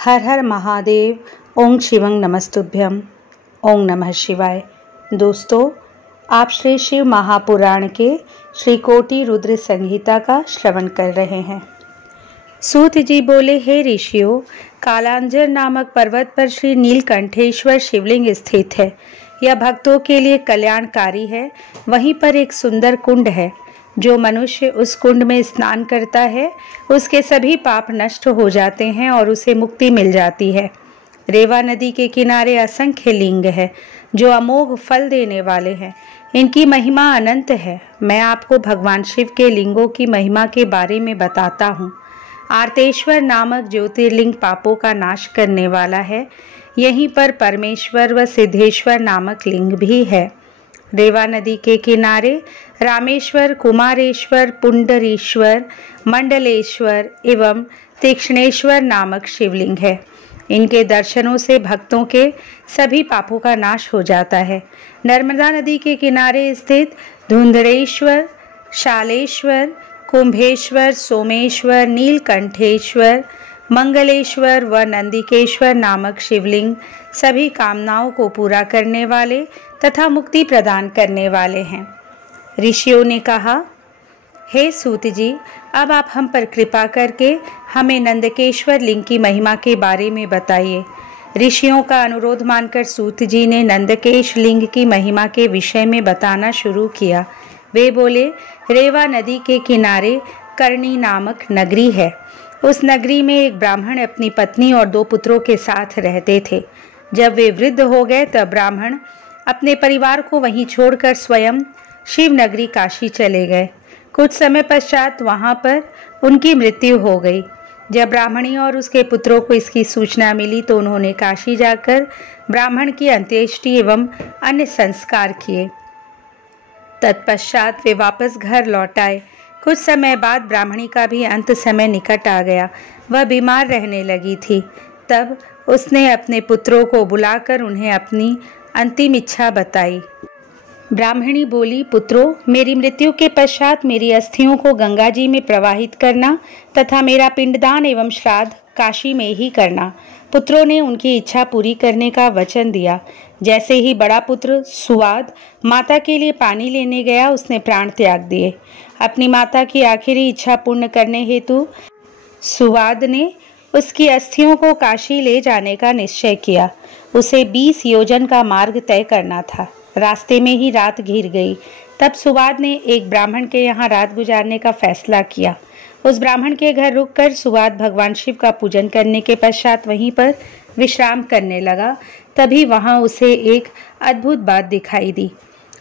हर हर महादेव। ओम शिवं नमस्तुभ्यं। ओम नमः शिवाय। दोस्तों, आप श्री शिव महापुराण के श्री कोटि रुद्र संहिता का श्रवण कर रहे हैं। सूत जी बोले, हे ऋषियों, कालांजर नामक पर्वत पर श्री नीलकंठेश्वर शिवलिंग स्थित है। यह भक्तों के लिए कल्याणकारी है। वहीं पर एक सुंदर कुंड है। जो मनुष्य उस कुंड में स्नान करता है उसके सभी पाप नष्ट हो जाते हैं और उसे मुक्ति मिल जाती है। रेवा नदी के किनारे असंख्य लिंग है जो अमोघ फल देने वाले हैं। इनकी महिमा अनंत है। मैं आपको भगवान शिव के लिंगों की महिमा के बारे में बताता हूँ। आर्तेश्वर नामक ज्योतिर्लिंग पापों का नाश करने वाला है। यहीं पर परमेश्वर व सिद्धेश्वर नामक लिंग भी है। रेवा नदी के किनारे रामेश्वर, कुमारेश्वर, पुंडरीश्वर, मंडलेश्वर एवं तीक्ष्णेश्वर नामक शिवलिंग है। इनके दर्शनों से भक्तों के सभी पापों का नाश हो जाता है। नर्मदा नदी के किनारे स्थित धुंधरेश्वर, शालेश्वर, कुंभेश्वर, सोमेश्वर, नीलकंठेश्वर, मंगलेश्वर व नंदिकेश्वर नामक शिवलिंग सभी कामनाओं को पूरा करने वाले तथा मुक्ति प्रदान करने वाले हैं। ऋषियों ने कहा, हे सूत जी, अब आप हम पर कृपा करके हमें नंदकेश्वर लिंग की महिमा के बारे में बताइए। ऋषियों का अनुरोध मानकर सूत जी ने नंदकेश लिंग की महिमा के विषय में बताना शुरू किया। वे बोले, रेवा नदी के किनारे करणी नामक नगरी है। उस नगरी में एक ब्राह्मण अपनी पत्नी और 2 पुत्रों के साथ रहते थे। जब वे वृद्ध हो गए तब ब्राह्मण अपने परिवार को वहीं छोड़कर स्वयं शिव नगरी काशी चले गए। कुछ समय पश्चात वहां पर उनकी मृत्यु हो गई। जब ब्राह्मणी और उसके पुत्रों को इसकी सूचना मिली तो उन्होंने काशी जाकर ब्राह्मण की अंत्येष्टि एवं अन्य संस्कार किए। तत्पश्चात वे वापस घर लौट आए। कुछ समय बाद ब्राह्मणी का भी अंत समय निकट आ गया। वह बीमार रहने लगी थी। तब उसने अपने पुत्रों को बुलाकर उन्हें अपनी अंतिम इच्छा बताई। ब्राह्मणी बोली, पुत्रों, मेरी मृत्यु के पश्चात मेरी अस्थियों को गंगा जी में प्रवाहित करना तथा मेरा पिंडदान एवं श्राद्ध काशी में ही करना। पुत्रों ने उनकी इच्छा पूरी करने का वचन दिया। जैसे ही बड़ा पुत्र सुवाद माता के लिए पानी लेने गया, उसने प्राण त्याग दिए। अपनी माता की आखिरी इच्छा पूर्ण करने हेतु सुवाद ने उसकी अस्थियों को काशी ले जाने का निश्चय किया। उसे 20 योजन का मार्ग तय करना था। रास्ते में ही रात घिर गई। तब सुवाद ने एक ब्राह्मण के यहाँ रात गुजारने का फैसला किया। उस ब्राह्मण के घर रुककर सुवाद भगवान शिव का पूजन करने के पश्चात वहीं पर विश्राम करने लगा। तभी वहां उसे एक अद्भुत बात दिखाई दी।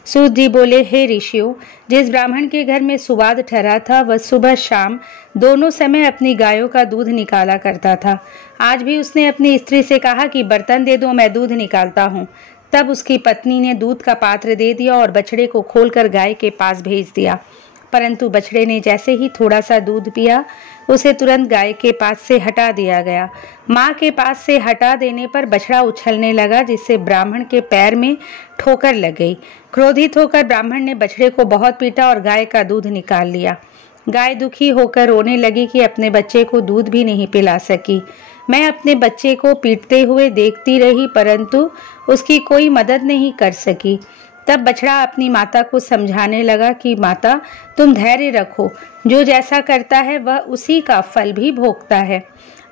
सूत जी बोले, हे ऋषियों, जिस ब्राह्मण के घर में सुवाद ठहरा था वह सुबह शाम दोनों समय अपनी गायों का दूध निकाला करता था। आज भी उसने अपनी स्त्री से कहा कि बर्तन दे दो, मैं दूध निकालता हूँ। तब उसकी पत्नी ने दूध का पात्र दे दिया और बछड़े को खोलकर गाय के पास भेज दिया। परंतु बछड़े ने जैसे ही थोड़ा सा दूध पिया, उसे तुरंत गाय के पास से हटा दिया गया। माँ के पास से हटा देने पर बछड़ा उछलने लगा, जिससे ब्राह्मण के पैर में ठोकर लग गई। क्रोधित होकर ब्राह्मण ने बछड़े को बहुत पीटा और गाय का दूध निकाल लिया। गाय दुखी होकर रोने लगी कि अपने बच्चे को दूध भी नहीं पिला सकी। मैं अपने बच्चे को पीटते हुए देखती रही, परंतु उसकी कोई मदद नहीं कर सकी। तब बछड़ा अपनी माता को समझाने लगा कि माता, तुम धैर्य रखो, जो जैसा करता है वह उसी का फल भी भोगता है।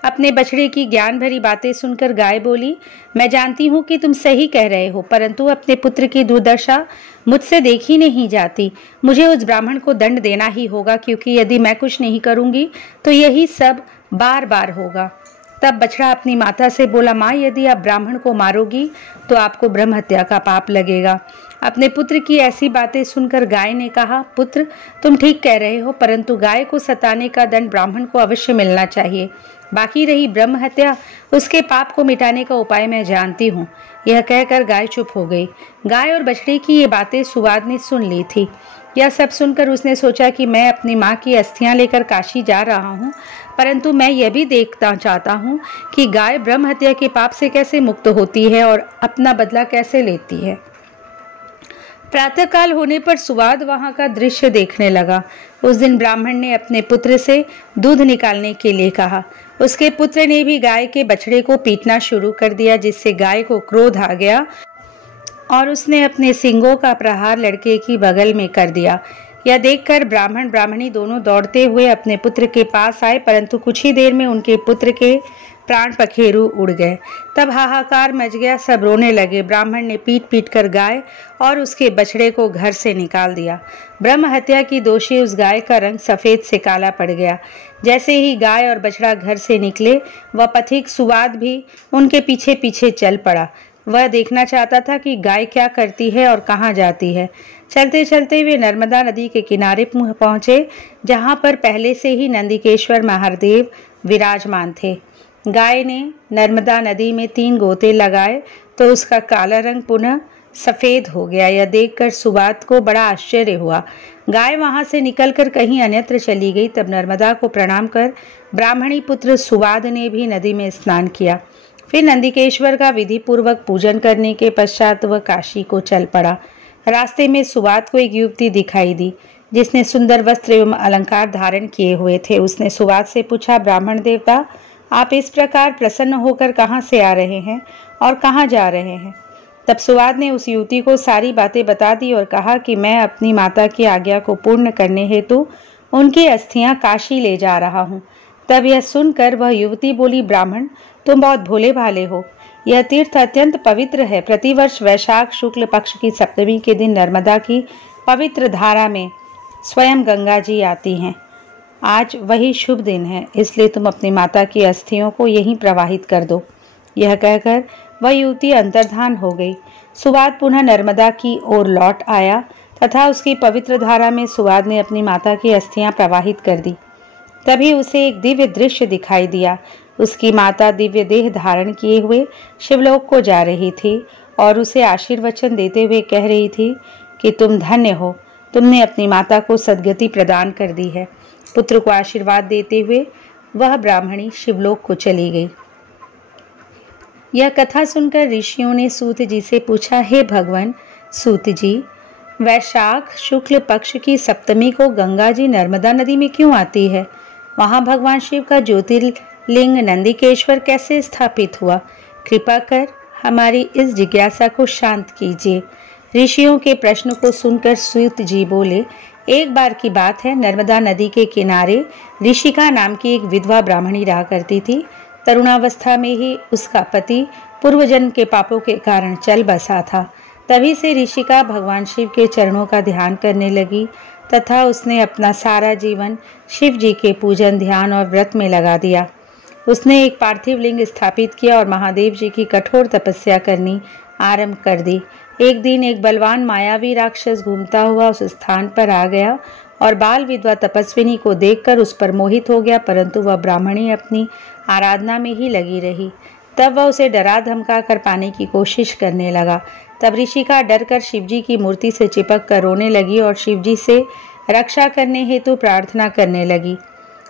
अपने बछड़े की ज्ञान भरी बातें सुनकर गाय बोली, मैं जानती हूँ कि तुम सही कह रहे हो, परंतु अपने पुत्र की दुर्दशा मुझसे देखी नहीं जाती। मुझे उस ब्राह्मण को दंड देना ही होगा, क्योंकि यदि मैं कुछ नहीं करूँगी तो यही सब बार बार होगा। तब बछड़ा अपनी माता से बोला, माँ, यदि आप ब्राह्मण को मारोगी तो आपको ब्रह्म हत्या का पाप लगेगा। अपने पुत्र की ऐसी बातें सुनकर गाय ने कहा, पुत्र, तुम ठीक कह रहे हो, परंतु गाय को सताने का दंड ब्राह्मण को अवश्य मिलना चाहिए। बाकी रही ब्रह्म हत्या, उसके पाप को मिटाने का उपाय मैं जानती हूँ। यह कहकर गाय चुप हो गई। गाय और बछड़े की ये बातें सुवाद ने सुन ली थी। यह सब सुनकर उसने सोचा कि मैं अपनी माँ की अस्थियां लेकर काशी जा रहा हूँ, परंतु मैं यह भी देखना चाहता हूँ कि गाय ब्रह्म हत्या के पाप से कैसे मुक्त होती है और अपना बदला कैसे लेती है। प्रातःकाल होने पर सुवाद वहां का दृश्य देखने लगा। उस दिन ब्राह्मण ने अपने पुत्र से दूध निकालने के लिए कहा। उसके पुत्र ने भी गाय के बछड़े को पीटना शुरू कर दिया, जिससे गाय को क्रोध आ गया और उसने अपने सींगों का प्रहार लड़के की बगल में कर दिया। यह देखकर ब्राह्मण ब्राह्मणी दोनों दौड़ते हुए अपने पुत्र के पास आए, परंतु कुछ ही देर में उनके पुत्र के प्राण पखेरु उड़ गए। तब हाहाकार मच गया, सब रोने लगे। ब्राह्मण ने पीट पीट कर गाय और उसके बछड़े को घर से निकाल दिया। ब्रह्म हत्या की दोषी उस गाय का रंग सफेद से काला पड़ गया। जैसे ही गाय और बछड़ा घर से निकले, वह पथिक सुवाद भी उनके पीछे पीछे चल पड़ा। वह देखना चाहता था कि गाय क्या करती है और कहाँ जाती है। चलते चलते वे नर्मदा नदी के किनारे पहुंचे, जहां पर पहले से ही नंदिकेश्वर महादेव विराजमान थे। गाय ने नर्मदा नदी में 3 गोते लगाए तो उसका काला रंग पुनः सफेद हो गया। यह देखकर सुवाद को बड़ा आश्चर्य हुआ। गाय वहां से निकलकर कहीं अन्यत्र चली गई। तब नर्मदा को प्रणाम कर ब्राह्मणी पुत्र सुवाद ने भी नदी में स्नान किया। फिर नंदिकेश्वर का विधि पूर्वक पूजन करने के पश्चात वह काशी को चल पड़ा। रास्ते में सुवाद को एक युवती दिखाई दी, जिसने सुंदर वस्त्र एवं अलंकार धारण किए हुए थे। उसने सुवाद से पूछा, ब्राह्मण देवता, आप इस प्रकार प्रसन्न होकर कहाँ से आ रहे हैं और कहाँ जा रहे हैं? तब सुवाद ने उस युवती को सारी बातें बता दी और कहा कि मैं अपनी माता की आज्ञा को पूर्ण करने हेतु उनकी अस्थियां काशी ले जा रहा हूँ। तब यह सुनकर वह युवती बोली, ब्राह्मण, तुम बहुत भोले भाले हो। यह तीर्थ अत्यंत पवित्र है। प्रतिवर्ष वैशाख शुक्ल पक्ष की सप्तमी के दिन नर्मदा की पवित्र धारा में स्वयं गंगा जी आती हैं। आज वही शुभ दिन है, इसलिए तुम अपनी माता की अस्थियों को यहीं प्रवाहित कर दो। यह कहकर वह युवती अंतर्धान हो गई। सुवाद पुनः नर्मदा की ओर लौट आया तथा उसकी पवित्र धारा में सुवाद ने अपनी माता की अस्थियां प्रवाहित कर दी। तभी उसे एक दिव्य दृश्य दिखाई दिया। उसकी माता दिव्य देह धारण किए हुए शिवलोक को जा रही थी और उसे आशीर्वचन देते हुए कह रही थी कि तुम धन्य हो, तुमने अपनी माता को सद्गति प्रदान कर दी है। पुत्र को आशीर्वाद देते हुए वह ब्राह्मणी शिवलोक को चली गई। यह कथा सुनकर ऋषियों ने सूत जी से पूछा, हे भगवान सूत जी, वैशाख शुक्ल पक्ष की सप्तमी को गंगा जी नर्मदा नदी में क्यों आती है? वहां भगवान शिव का ज्योतिर्लिंग नंदिकेश्वर कैसे स्थापित हुआ? कृपा कर हमारी इस जिज्ञासा को शांत कीजिए। ऋषियों के प्रश्न को सुनकर सूत जी बोले, एक बार की बात है, नर्मदा नदी के किनारे ऋषिका नाम की एक विधवा ब्राह्मणी रहा करती थी। तरुणावस्था में ही उसका पति पूर्वजन्म के पापों के कारण चल बसा था। तभी से ऋषिका भगवान शिव के चरणों का ध्यान करने लगी तथा उसने अपना सारा जीवन शिव जी के पूजन, ध्यान और व्रत में लगा दिया। उसने एक पार्थिव लिंग स्थापित किया और महादेव जी की कठोर तपस्या करनी आरंभ कर दी। एक दिन एक बलवान मायावी राक्षस घूमता हुआ उस स्थान पर आ गया और बाल विधवा तपस्विनी को देखकर उस पर मोहित हो गया, परंतु वह ब्राह्मणी अपनी आराधना में ही लगी रही। तब वह उसे डरा धमका कर पाने की कोशिश करने लगा। तब ऋषिका डरकर शिवजी की मूर्ति से चिपक कर रोने लगी और शिवजी से रक्षा करने हेतु प्रार्थना करने लगी।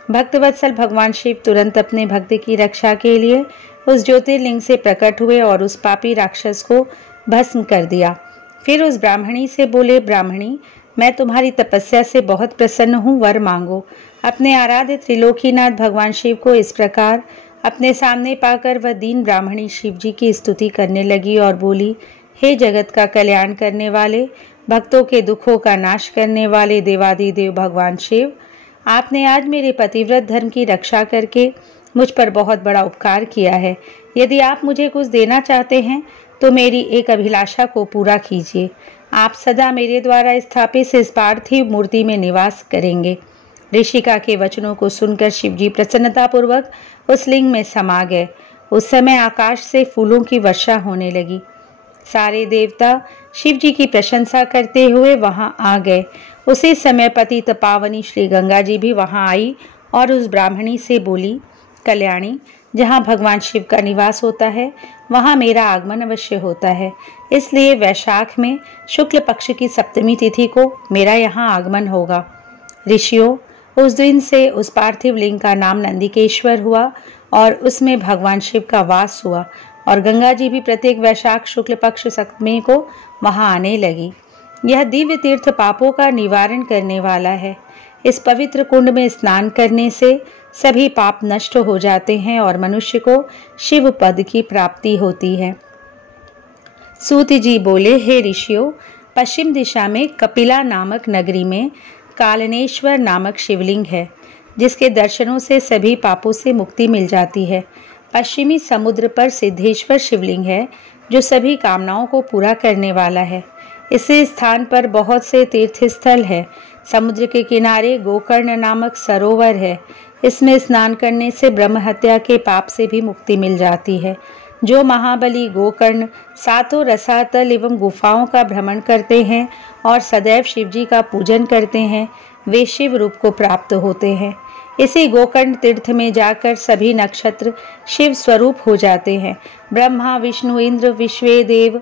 भक्तवत्सल भगवान शिव तुरंत अपने भक्त की रक्षा के लिए उस ज्योतिर्लिंग से प्रकट हुए और उस पापी राक्षस को भस्म कर दिया। फिर उस ब्राह्मणी से बोले, ब्राह्मणी, मैं तुम्हारी तपस्या से बहुत प्रसन्न हूँ, वर मांगो। अपने आराध्य त्रिलोकीनाथ भगवान शिव को इस प्रकार अपने सामने पाकर वह दीन ब्राह्मणी शिव जी की स्तुति करने लगी और बोली, हे जगत का कल्याण करने वाले, भक्तों के दुखों का नाश करने वाले देवादिदेव भगवान शिव, आपने आज मेरे पतिव्रत धर्म की रक्षा करके मुझ पर बहुत बड़ा उपकार किया है। यदि आप मुझे कुछ देना चाहते हैं तो मेरी एक अभिलाषा को पूरा कीजिए। आप सदा मेरे द्वारा स्थापित इस पार्थिव मूर्ति में निवास करेंगे। ऋषिका के वचनों को सुनकर शिवजी प्रसन्नतापूर्वक उस लिंग में समा गए। उस समय आकाश से फूलों की वर्षा होने लगी। सारे देवता शिवजी की प्रशंसा करते हुए वहां आ गए। उसी समय पतित पावनी श्री गंगा जी भी वहां आई और उस ब्राह्मणी से बोली, कल्याणी, जहाँ भगवान शिव का निवास होता है वहाँ मेरा आगमन अवश्य होता है, इसलिए वैशाख में शुक्ल पक्ष की सप्तमी तिथि को मेरा यहाँ आगमन होगा। ऋषियों, उस दिन से उस पार्थिव लिंग का नाम नंदिकेश्वर हुआ और उसमें भगवान शिव का वास हुआ और गंगा जी भी प्रत्येक वैशाख शुक्ल पक्ष सप्तमी को वहाँ आने लगी। यह दिव्य तीर्थ पापों का निवारण करने वाला है। इस पवित्र कुंड में स्नान करने से सभी पाप नष्ट हो जाते हैं और मनुष्य को शिव पद की प्राप्ति होती है। सूत जी बोले, हे ऋषियों, पश्चिम दिशा में कपिला नामक नगरी में कालनेश्वर नामक शिवलिंग है, जिसके दर्शनों से सभी पापों से मुक्ति मिल जाती है। पश्चिमी समुद्र पर सिद्धेश्वर शिवलिंग है, जो सभी कामनाओं को पूरा करने वाला है। इसी स्थान पर बहुत से तीर्थ स्थल है। समुद्र के किनारे गोकर्ण नामक सरोवर है। इसमें स्नान करने से ब्रह्म हत्या के पाप से भी मुक्ति मिल जाती है। जो महाबली गोकर्ण सातों रसातल एवं गुफाओं का भ्रमण करते हैं और सदैव शिवजी का पूजन करते हैं, वे शिव रूप को प्राप्त होते हैं। इसी गोकर्ण तीर्थ में जाकर सभी नक्षत्र शिव स्वरूप हो जाते हैं। ब्रह्मा, विष्णु, इंद्र, विश्वेदेव,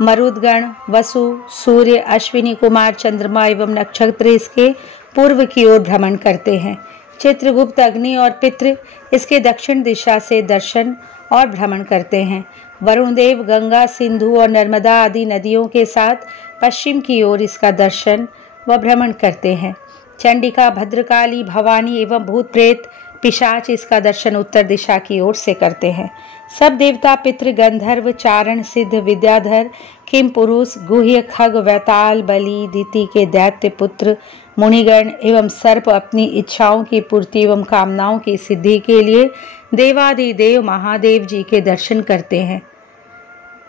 मरुदगण, वसु, सूर्य, अश्विनी कुमार, चंद्रमा एवं नक्षत्र इसके पूर्व की ओर भ्रमण करते हैं। चित्रगुप्त, अग्नि और पितृ इसके दक्षिण दिशा से दर्शन और भ्रमण करते हैं। वरुण देव गंगा, सिंधु और नर्मदा आदि नदियों के साथ पश्चिम की ओर इसका दर्शन व भ्रमण करते हैं। चंडिका, भद्रकाली, भवानी एवं भूत प्रेत पिशाच इसका दर्शन उत्तर दिशा की ओर से करते हैं। सब देवता, पितृ, गंधर्व, चारण, सिद्ध, विद्याधर, किम पुरुष, गुह्य, खग, वैताल, बलि, दिति के दैत्य पुत्र, मुनिगण एवं सर्प अपनी इच्छाओं की पूर्ति एवं कामनाओं की सिद्धि के लिए देवादिदेव महादेव जी के दर्शन करते हैं।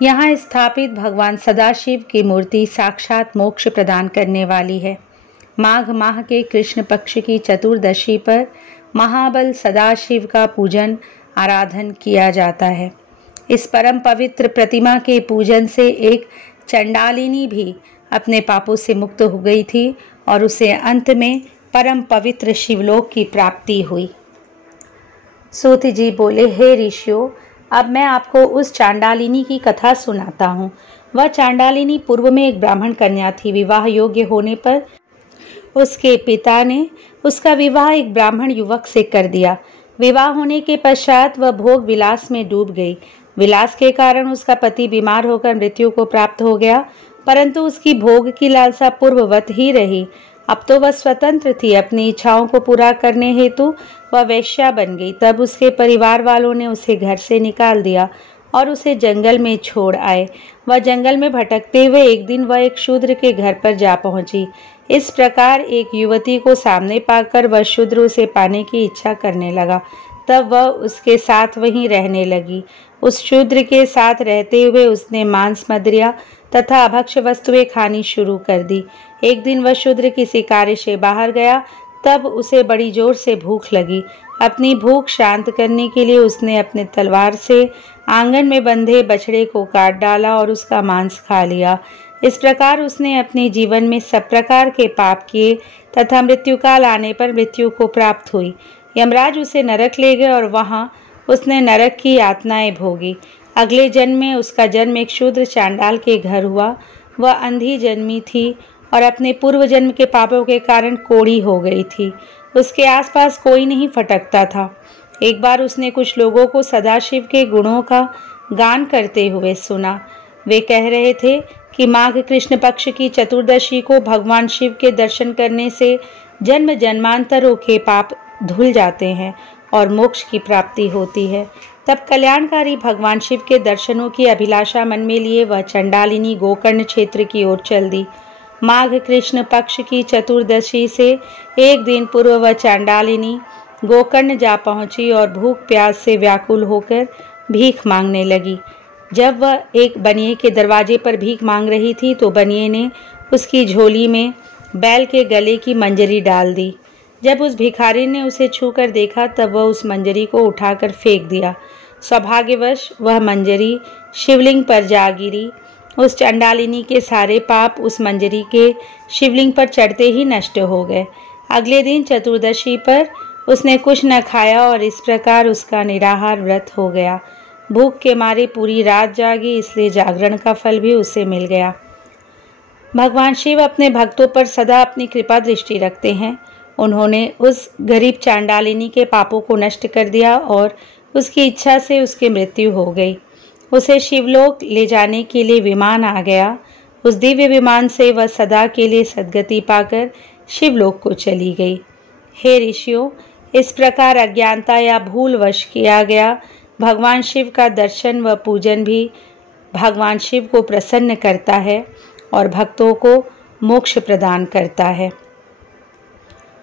यहाँ स्थापित भगवान सदाशिव की मूर्ति साक्षात मोक्ष प्रदान करने वाली है। माघ माह के कृष्ण पक्ष की चतुर्दशी पर महाबल सदाशिव का पूजन आराधन किया जाता है। इस परम पवित्र प्रतिमा के पूजन से एक चंडालिनी भी अपने पापों से मुक्त हो गई थी और उसे अंत में परम पवित्र शिवलोक की प्राप्ति हुई। सूत जी बोले, हे ऋषियों, अब मैं आपको उस चांडालिनी की कथा सुनाता हूँ। वह चांडालिनी पूर्व में एक ब्राह्मण कन्या थी। विवाह योग्य होने पर उसके पिता ने उसका विवाह एक ब्राह्मण युवक से कर दिया। विवाह होने के पश्चात वह भोग विलास में डूब गई। विलास के कारण उसका पति बीमार होकर मृत्यु को प्राप्त हो गया, परंतु उसकी भोग की लालसा पूर्ववत ही रही। अब तो वह स्वतंत्र थी। अपनी इच्छाओं को पूरा करने हेतु वह वेश्या बन गई। तब उसके परिवार वालों ने उसे घर से निकाल दिया और उसे जंगल में छोड़ आए। वह जंगल में भटकते हुए एक दिन वह एक शूद्र के घर पर जा पहुंची। इस प्रकार एक युवती को सामने पाकर वह शूद्र उसे पाने की इच्छा करने लगा। तब वह उसके साथ वहीं रहने लगी। उस शूद्र के साथ रहते हुए उसने मांस, मदिरा तथा अभक्ष्य वस्तुएं खानी शुरू कर दी। एक दिन वह शूद्र किसी कार्य से बाहर गया, तब उसे बड़ी जोर से भूख लगी। अपनी भूख शांत करने के लिए उसने अपने तलवार से आंगन में बंधे बछड़े को काट डाला और उसका मांस खा लिया। इस प्रकार उसने अपने जीवन में सब प्रकार के पाप किए तथा मृत्युकाल आने पर मृत्यु को प्राप्त हुई। यमराज उसे नरक ले गए और वहां उसने नरक की यातनाएं भोगी। अगले जन्म में उसका जन्म एक शूद्र चांडाल के घर हुआ। वह अंधी जन्मी थी और अपने पूर्व जन्म के पापों के कारण कोढ़ी हो गई थी। उसके आसपास कोई नहीं फटकता था। एक बार उसने कुछ लोगों को सदाशिव के गुणों का गान करते हुए सुना। वे कह रहे थे कि माघ कृष्ण पक्ष की चतुर्दशी को भगवान शिव के दर्शन करने से जन्म जन्मांतरों के पाप धुल जाते हैं और मोक्ष की प्राप्ति होती है। तब कल्याणकारी भगवान शिव के दर्शनों की अभिलाषा मन में लिए वह चंडालिनी गोकर्ण क्षेत्र की ओर चल दी। माघ कृष्ण पक्ष की चतुर्दशी से एक दिन पूर्व वह चांडालिनी गोकर्ण जा पहुंची और भूख प्यास से व्याकुल होकर भीख मांगने लगी। जब वह एक बनिए के दरवाजे पर भीख मांग रही थी तो बनिए ने उसकी झोली में बैल के गले की मंजरी डाल दी। जब उस भिखारी ने उसे छूकर देखा तब वह उस मंजरी को उठाकर फेंक दिया। सौभाग्यवश वह मंजरी शिवलिंग पर जा गिरी। उस चंडालिनी के सारे पाप उस मंजरी के शिवलिंग पर चढ़ते ही नष्ट हो गए। अगले दिन चतुर्दशी पर उसने कुछ न खाया और इस प्रकार उसका निराहार व्रत हो गया। भूख के मारे पूरी रात जागी, इसलिए जागरण का फल भी उसे मिल गया। भगवान शिव अपने भक्तों पर सदा अपनी कृपा दृष्टि रखते हैं। उन्होंने उस गरीब चांडालिनी के पापों को नष्ट कर दिया और उसकी इच्छा से उसकी मृत्यु हो गई। उसे शिवलोक ले जाने के लिए विमान आ गया उस दिव्य विमान से वह सदा के लिए सद्गति पाकर शिवलोक को चली गई। हे ऋषियों, इस प्रकार अज्ञानता या भूलवश किया गया भगवान शिव का दर्शन व पूजन भी भगवान शिव को प्रसन्न करता है और भक्तों को मोक्ष प्रदान करता है।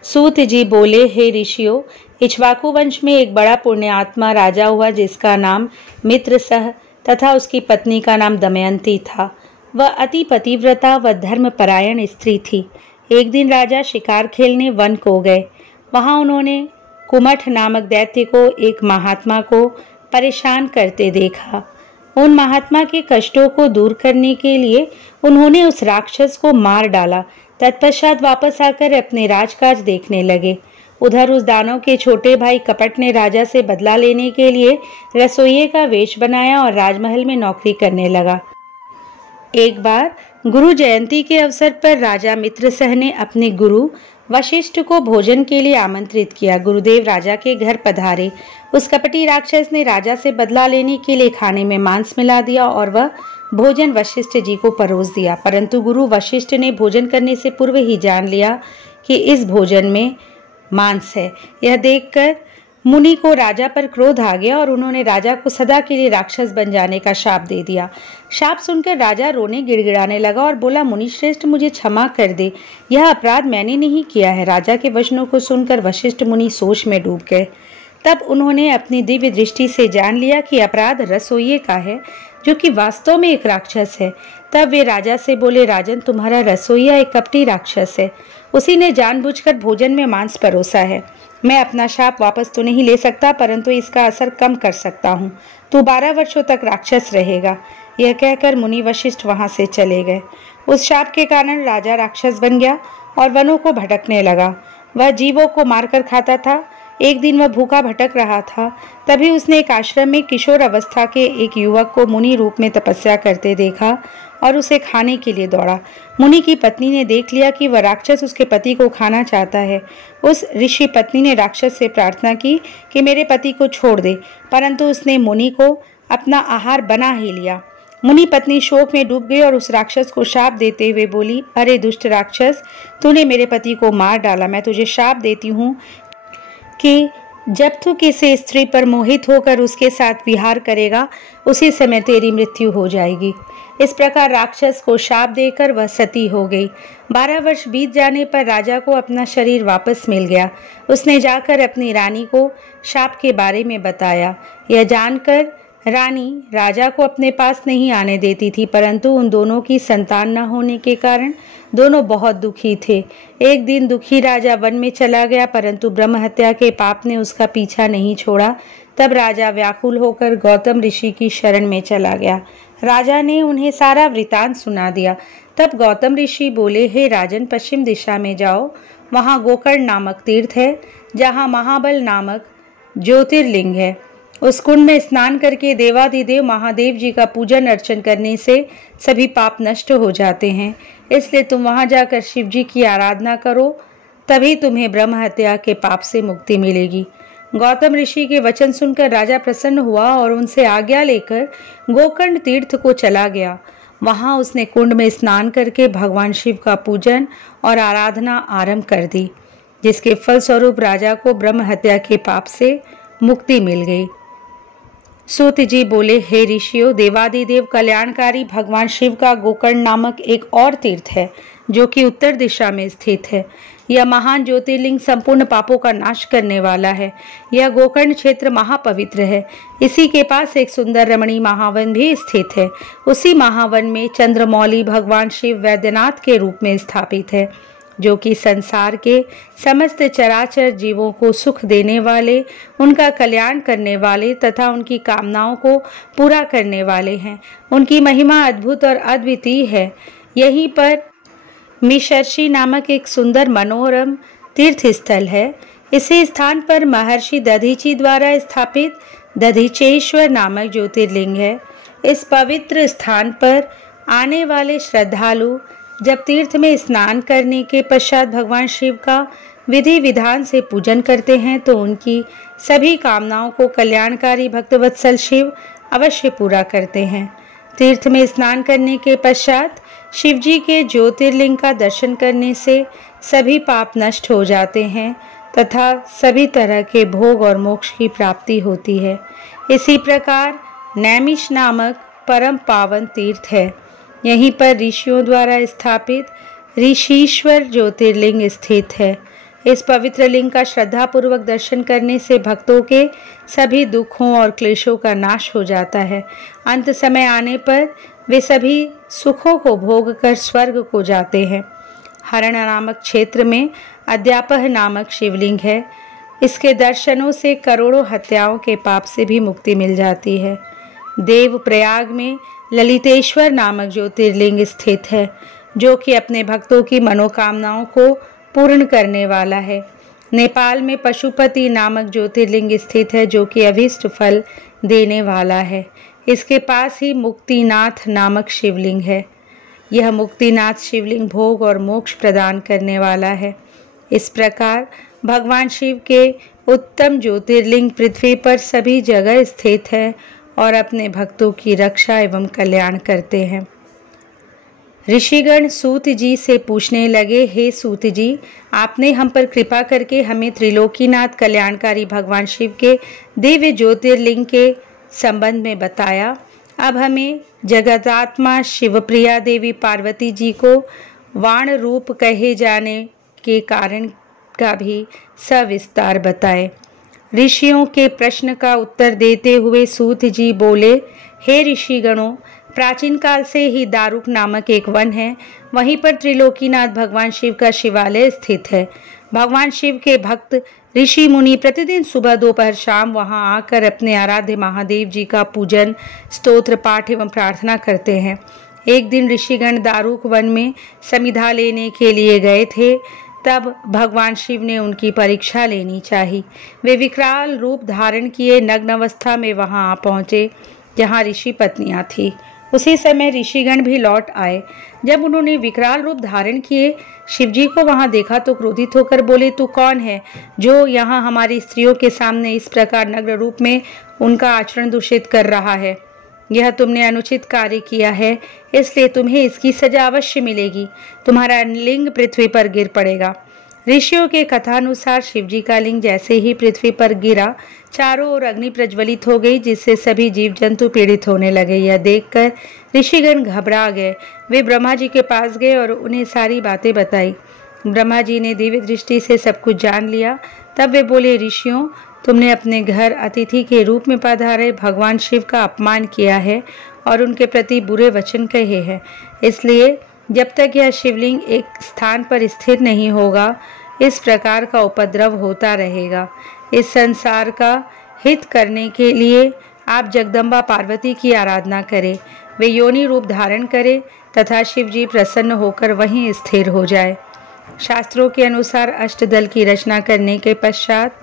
सूत जी बोले, हे ऋषियों, इक्ष्वाकु वंश में एक बड़ा पुण्यात्मा राजा हुआ जिसका नाम मित्रसह तथा उसकी पत्नी का नाम दमयंती था। वह अति पतिव्रता व धर्मपरायण स्त्री थी। एक दिन राजा शिकार खेलने वन को गए। वहां उन्होंने कुमठ नामक दैत्य को एक महात्मा को परेशान करते देखा। उन महात्मा के कष्टों को दूर करने के लिए उन्होंने उस राक्षस को मार डाला। तत्पश्चात वापस आकर अपने राजकाज देखने लगे। उधर उस दानव के छोटे भाई कपट ने राजा से बदला लेने के लिए रसोइये का वेश बनाया और राजमहल में नौकरी करने लगा। एक बार गुरु जयंती के अवसर पर राजा मित्रसह ने अपने गुरु वशिष्ठ को भोजन के लिए आमंत्रित किया। गुरुदेव राजा के घर पधारे। उस कपटी राक्षस ने राजा से बदला लेने के लिए खाने में मांस मिला दिया और वह भोजन वशिष्ठ जी को परोस दिया। परंतु गुरु वशिष्ठ ने भोजन करने से पूर्व ही जान लिया कि इस भोजन में मांस है। यह देखकर मुनि को राजा पर क्रोध आ गया और उन्होंने राजा को सदा के लिए राक्षस बन जाने का शाप दे दिया। शाप सुनकर राजा रोने गिड़गिड़ाने लगा और बोला, मुनि श्रेष्ठ, मुझे क्षमा कर दे, यह अपराध मैंने नहीं किया है। राजा के वचनों को सुनकर वशिष्ठ मुनि सोच में डूब गए। तब उन्होंने अपनी दिव्य दृष्टि से जान लिया कि अपराध रसोइये का है, जो कि वास्तव में एक राक्षस है। तब वे राजा से बोले, राजन, तुम्हारा रसोइया एक कपटी राक्षस है। उसी ने जानबूझकर भोजन में मांस परोसा है। मैं अपना शाप वापस तो नहीं ले सकता, परंतु इसका असर कम कर सकता हूँ। तू 12 वर्षों तक राक्षस रहेगा। यह कहकर मुनि वशिष्ठ वहां से चले गए। उस शाप के कारण राजा राक्षस बन गया और वनों को भटकने लगा। वह जीवों को मारकर खाता था। एक दिन वह भूखा भटक रहा था। तभी उसने एक आश्रम में किशोर अवस्था के एक युवक को मुनि रूप में तपस्या करते देखा और उसे खाने के लिए दौड़ा। मुनि की पत्नी ने देख लिया कि वह राक्षस उसके पति को खाना चाहता है। उस ऋषि पत्नी ने राक्षस से प्रार्थना की कि मेरे पति को छोड़ दे, परंतु उसने मुनि को अपना आहार बना ही लिया। मुनि पत्नी शोक में डूब गई और उस राक्षस को शाप देते हुए बोली, अरे दुष्ट राक्षस, तूने मेरे पति को मार डाला। मैं तुझे शाप देती हूँ कि जब तू किसी स्त्री पर मोहित होकर उसके साथ विहार करेगा, उसी समय तेरी मृत्यु हो जाएगी। इस प्रकार राक्षस को शाप देकर वह सती हो गई। 12 वर्ष बीत जाने पर राजा को अपना शरीर वापस मिल गया। उसने जाकर अपनी रानी को शाप के बारे में बताया। यह जानकर रानी राजा को अपने पास नहीं आने देती थी, परंतु उन दोनों की संतान न होने के कारण दोनों बहुत दुखी थे। एक दिन दुखी राजा वन में चला गया, परंतु ब्रह्म हत्या के पाप ने उसका पीछा नहीं छोड़ा। तब राजा व्याकुल होकर गौतम ऋषि की शरण में चला गया। राजा ने उन्हें सारा वृतांत सुना दिया। तब गौतम ऋषि बोले, हे राजन, पश्चिम दिशा में जाओ। वहाँ गोकर्ण नामक तीर्थ है, जहाँ महाबल नामक ज्योतिर्लिंग है। उस कुंड में स्नान करके देवाधिदेव महादेव जी का पूजन अर्चन करने से सभी पाप नष्ट हो जाते हैं। इसलिए तुम वहां जाकर शिव जी की आराधना करो, तभी तुम्हें ब्रह्म हत्या के पाप से मुक्ति मिलेगी। गौतम ऋषि के वचन सुनकर राजा प्रसन्न हुआ और उनसे आज्ञा लेकर गोकर्ण तीर्थ को चला गया। वहां उसने कुंड में स्नान करके भगवान शिव का पूजन और आराधना आरंभ कर दी, जिसके फलस्वरूप राजा को ब्रह्म हत्या के पाप से मुक्ति मिल गई। सूत जी बोले, हे ऋषियों, देवादिदेव कल्याणकारी भगवान शिव का गोकर्ण नामक एक और तीर्थ है, जो कि उत्तर दिशा में स्थित है। यह महान ज्योतिर्लिंग संपूर्ण पापों का नाश करने वाला है। यह गोकर्ण क्षेत्र महापवित्र है। इसी के पास एक सुंदर रमणीय महावन भी स्थित है। उसी महावन में चंद्रमौली भगवान शिव वैद्यनाथ के रूप में स्थापित है, जो कि संसार के समस्त चराचर जीवों को सुख देने वाले, उनका कल्याण करने वाले तथा उनकी कामनाओं को पूरा करने वाले हैं। उनकी महिमा अद्भुत और अद्वितीय है। यहीं पर मिशर्षि नामक एक सुंदर मनोरम तीर्थ स्थल है। इसी स्थान पर महर्षि दधीची द्वारा स्थापित दधीचेश्वर नामक ज्योतिर्लिंग है। इस पवित्र स्थान पर आने वाले श्रद्धालु जब तीर्थ में स्नान करने के पश्चात भगवान शिव का विधि विधान से पूजन करते हैं, तो उनकी सभी कामनाओं को कल्याणकारी भक्तवत्सल शिव अवश्य पूरा करते हैं। तीर्थ में स्नान करने के पश्चात शिवजी के ज्योतिर्लिंग का दर्शन करने से सभी पाप नष्ट हो जाते हैं तथा सभी तरह के भोग और मोक्ष की प्राप्ति होती है। इसी प्रकार नैमिष नामक परम पावन तीर्थ है। यहीं पर ऋषियों द्वारा स्थापित ऋषीश्वर ज्योतिर्लिंग स्थित है। इस पवित्र लिंग का श्रद्धापूर्वक दर्शन करने से भक्तों के सभी दुखों और क्लेशों का नाश हो जाता है। अंत समय आने पर वे सभी सुखों को भोग कर स्वर्ग को जाते हैं। हरण नामक क्षेत्र में अद्यापह नामक शिवलिंग है। इसके दर्शनों से करोड़ों हत्याओं के पाप से भी मुक्ति मिल जाती है। देवप्रयाग में ललितेश्वर नामक ज्योतिर्लिंग स्थित है, जो कि अपने भक्तों की मनोकामनाओं को पूर्ण करने वाला है। नेपाल में पशुपति नामक ज्योतिर्लिंग स्थित है, जो कि अभीष्ट फल देने वाला है। इसके पास ही मुक्तिनाथ नामक शिवलिंग है। यह मुक्तिनाथ शिवलिंग भोग और मोक्ष प्रदान करने वाला है। इस प्रकार भगवान शिव के उत्तम ज्योतिर्लिंग पृथ्वी पर सभी जगह स्थित है और अपने भक्तों की रक्षा एवं कल्याण करते हैं। ऋषिगण सूत जी से पूछने लगे, हे सूत जी, आपने हम पर कृपा करके हमें त्रिलोकीनाथ कल्याणकारी भगवान शिव के दिव्य ज्योतिर्लिंग के संबंध में बताया। अब हमें जगदात्मा शिवप्रिया देवी पार्वती जी को वाण रूप कहे जाने के कारण का भी सविस्तार बताए। ऋषियों के प्रश्न का उत्तर देते हुए सूत जी बोले, हे ऋषिगणों, प्राचीन काल से ही दारुक नामक एक वन है। वहीं पर त्रिलोकीनाथ भगवान शिव का शिवालय स्थित है। भगवान शिव के भक्त ऋषि मुनि प्रतिदिन सुबह दोपहर शाम वहां आकर अपने आराध्य महादेव जी का पूजन, स्तोत्र पाठ एवं प्रार्थना करते हैं। एक दिन ऋषिगण दारुक वन में समिधा लेने के लिए गए थे। तब भगवान शिव ने उनकी परीक्षा लेनी चाहिए। वे विकराल रूप धारण किए नग्न अवस्था में वहां आ पहुंचे जहां ऋषि पत्नियां थी। उसी समय ऋषिगण भी लौट आए। जब उन्होंने विकराल रूप धारण किए शिवजी को वहां देखा तो क्रोधित होकर बोले, तू कौन है जो यहाँ हमारी स्त्रियों के सामने इस प्रकार नग्न रूप में उनका आचरण दूषित कर रहा है? यह तुमने अनुचित कार्य किया है, इसलिए तुम्हें इसकी सजा अवश्य मिलेगी। तुम्हारा लिंग पृथ्वी पर गिर पड़ेगा। ऋषियों के कथानुसार शिवजी का लिंग जैसे ही पृथ्वी पर गिरा, चारों ओर अग्नि प्रज्वलित हो गई, जिससे सभी जीव जंतु पीड़ित होने लगे। यह देखकर ऋषिगण घबरा गए। वे ब्रह्मा जी के पास गए और उन्हें सारी बातें बताई। ब्रह्मा जी ने दिव्य दृष्टि से सब कुछ जान लिया। तब वे बोले, ऋषियों, तुमने अपने घर अतिथि के रूप में पधारे भगवान शिव का अपमान किया है और उनके प्रति बुरे वचन कहे हैं। इसलिए जब तक यह शिवलिंग एक स्थान पर स्थिर नहीं होगा, इस प्रकार का उपद्रव होता रहेगा। इस संसार का हित करने के लिए आप जगदम्बा पार्वती की आराधना करें। वे योनि रूप धारण करें तथा शिवजी प्रसन्न होकर वहीं स्थिर हो जाए। शास्त्रों के अनुसार अष्टदल की रचना करने के पश्चात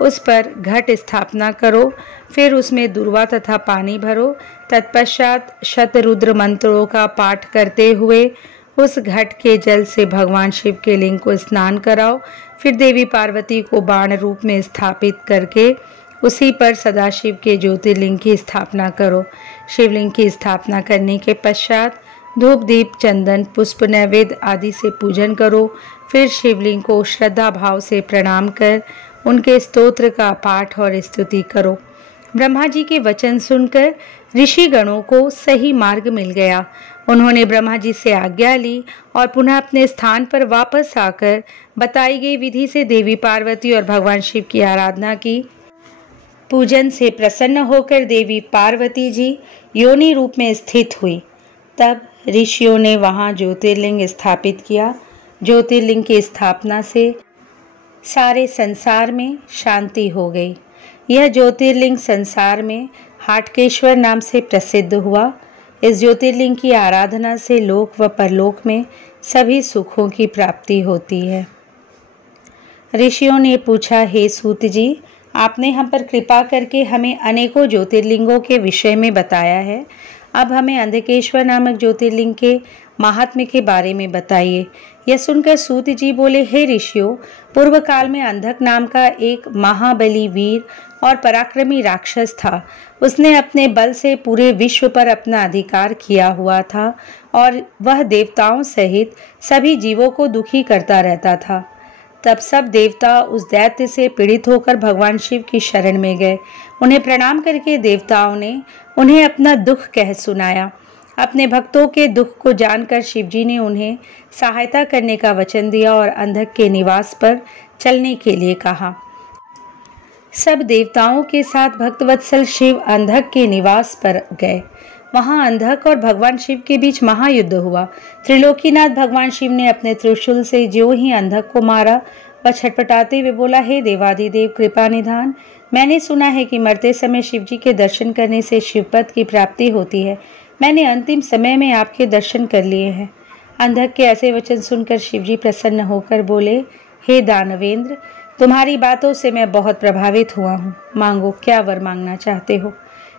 उस पर घट स्थापना करो। फिर उसमें दुर्वा तथा पानी भरो। तत्पश्चात शतरुद्र मंत्रों का पाठ करते हुए उस घट के जल से भगवान शिव के लिंग को स्नान कराओ। फिर देवी पार्वती को बाण रूप में स्थापित करके उसी पर सदाशिव के ज्योतिर्लिंग की स्थापना करो। शिवलिंग की स्थापना करने के पश्चात धूप दीप चंदन पुष्प नैवेद्य आदि से पूजन करो। फिर शिवलिंग को श्रद्धा भाव से प्रणाम कर उनके स्तोत्र का पाठ और स्तुति करो। ब्रह्मा जी के वचन सुनकर ऋषिगणों को सही मार्ग मिल गया। उन्होंने ब्रह्मा जी से आज्ञा ली और पुनः अपने स्थान पर वापस आकर बताई गई विधि से देवी पार्वती और भगवान शिव की आराधना की। पूजन से प्रसन्न होकर देवी पार्वती जी योनि रूप में स्थित हुई। तब ऋषियों ने वहां ज्योतिर्लिंग स्थापित किया। ज्योतिर्लिंग की स्थापना से सारे संसार में शांति हो गई। यह ज्योतिर्लिंग संसार में हाटकेश्वर नाम से प्रसिद्ध हुआ। इस ज्योतिर्लिंग की आराधना से लोक व परलोक में सभी सुखों की प्राप्ति होती है। ऋषियों ने पूछा, हे सूत जी, आपने हम पर कृपा करके हमें अनेकों ज्योतिर्लिंगों के विषय में बताया है। अब हमें अंधकेश्वर नामक ज्योतिर्लिंग के महात्म्य के बारे में बताइए। यह सुनकर सूत जी बोले, हे ऋषियों, पूर्व काल में अंधक नाम का एक महाबली वीर और पराक्रमी राक्षस था। उसने अपने बल से पूरे विश्व पर अपना अधिकार किया हुआ था और वह देवताओं सहित सभी जीवों को दुखी करता रहता था। तब सब देवता उस दैत्य से पीड़ित होकर भगवान शिव की शरण में गए। उन्हें प्रणाम करके देवताओं ने उन्हें अपना दुख कह सुनाया। अपने भक्तों के दुख को जानकर शिवजी ने उन्हें सहायता करने का वचन दिया और अंधक के निवास पर चलने के लिए कहा। सब देवताओं के साथ भक्तवत्सल शिव अंधक के निवास पर गए। वहां अंधक और भगवान शिव के बीच महायुद्ध हुआ। त्रिलोकीनाथ भगवान शिव ने अपने त्रिशूल से ज्यों ही अंधक को मारा, वह छटपटाते हुए बोला, हे देवादिदेव कृपा निधान, मैंने सुना है कि मरते समय शिवजी के दर्शन करने से शिवपद की प्राप्ति होती है। मैंने अंतिम समय में आपके दर्शन कर लिए हैं। अंधक के ऐसे वचन सुनकर शिवजी प्रसन्न होकर बोले, हे दानवेंद्र, तुम्हारी बातों से मैं बहुत प्रभावित हुआ हूँ। मांगो, क्या वर मांगना चाहते हो?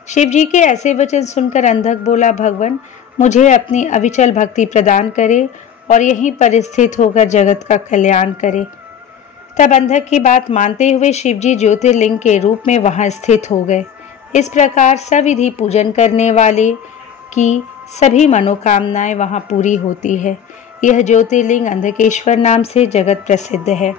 शिवजी के ऐसे वचन सुनकर अंधक बोला, भगवान मुझे अपनी अविचल भक्ति प्रदान करे और यहीं पर स्थित होकर जगत का कल्याण करे। तब अंधक की बात मानते हुए शिवजी ज्योतिर्लिंग के रूप में वहां स्थित हो गए। इस प्रकार सविधि पूजन करने वाले की सभी मनोकामनाएं वहां पूरी होती है। यह ज्योतिर्लिंग अंधकेश्वर नाम से जगत प्रसिद्ध है।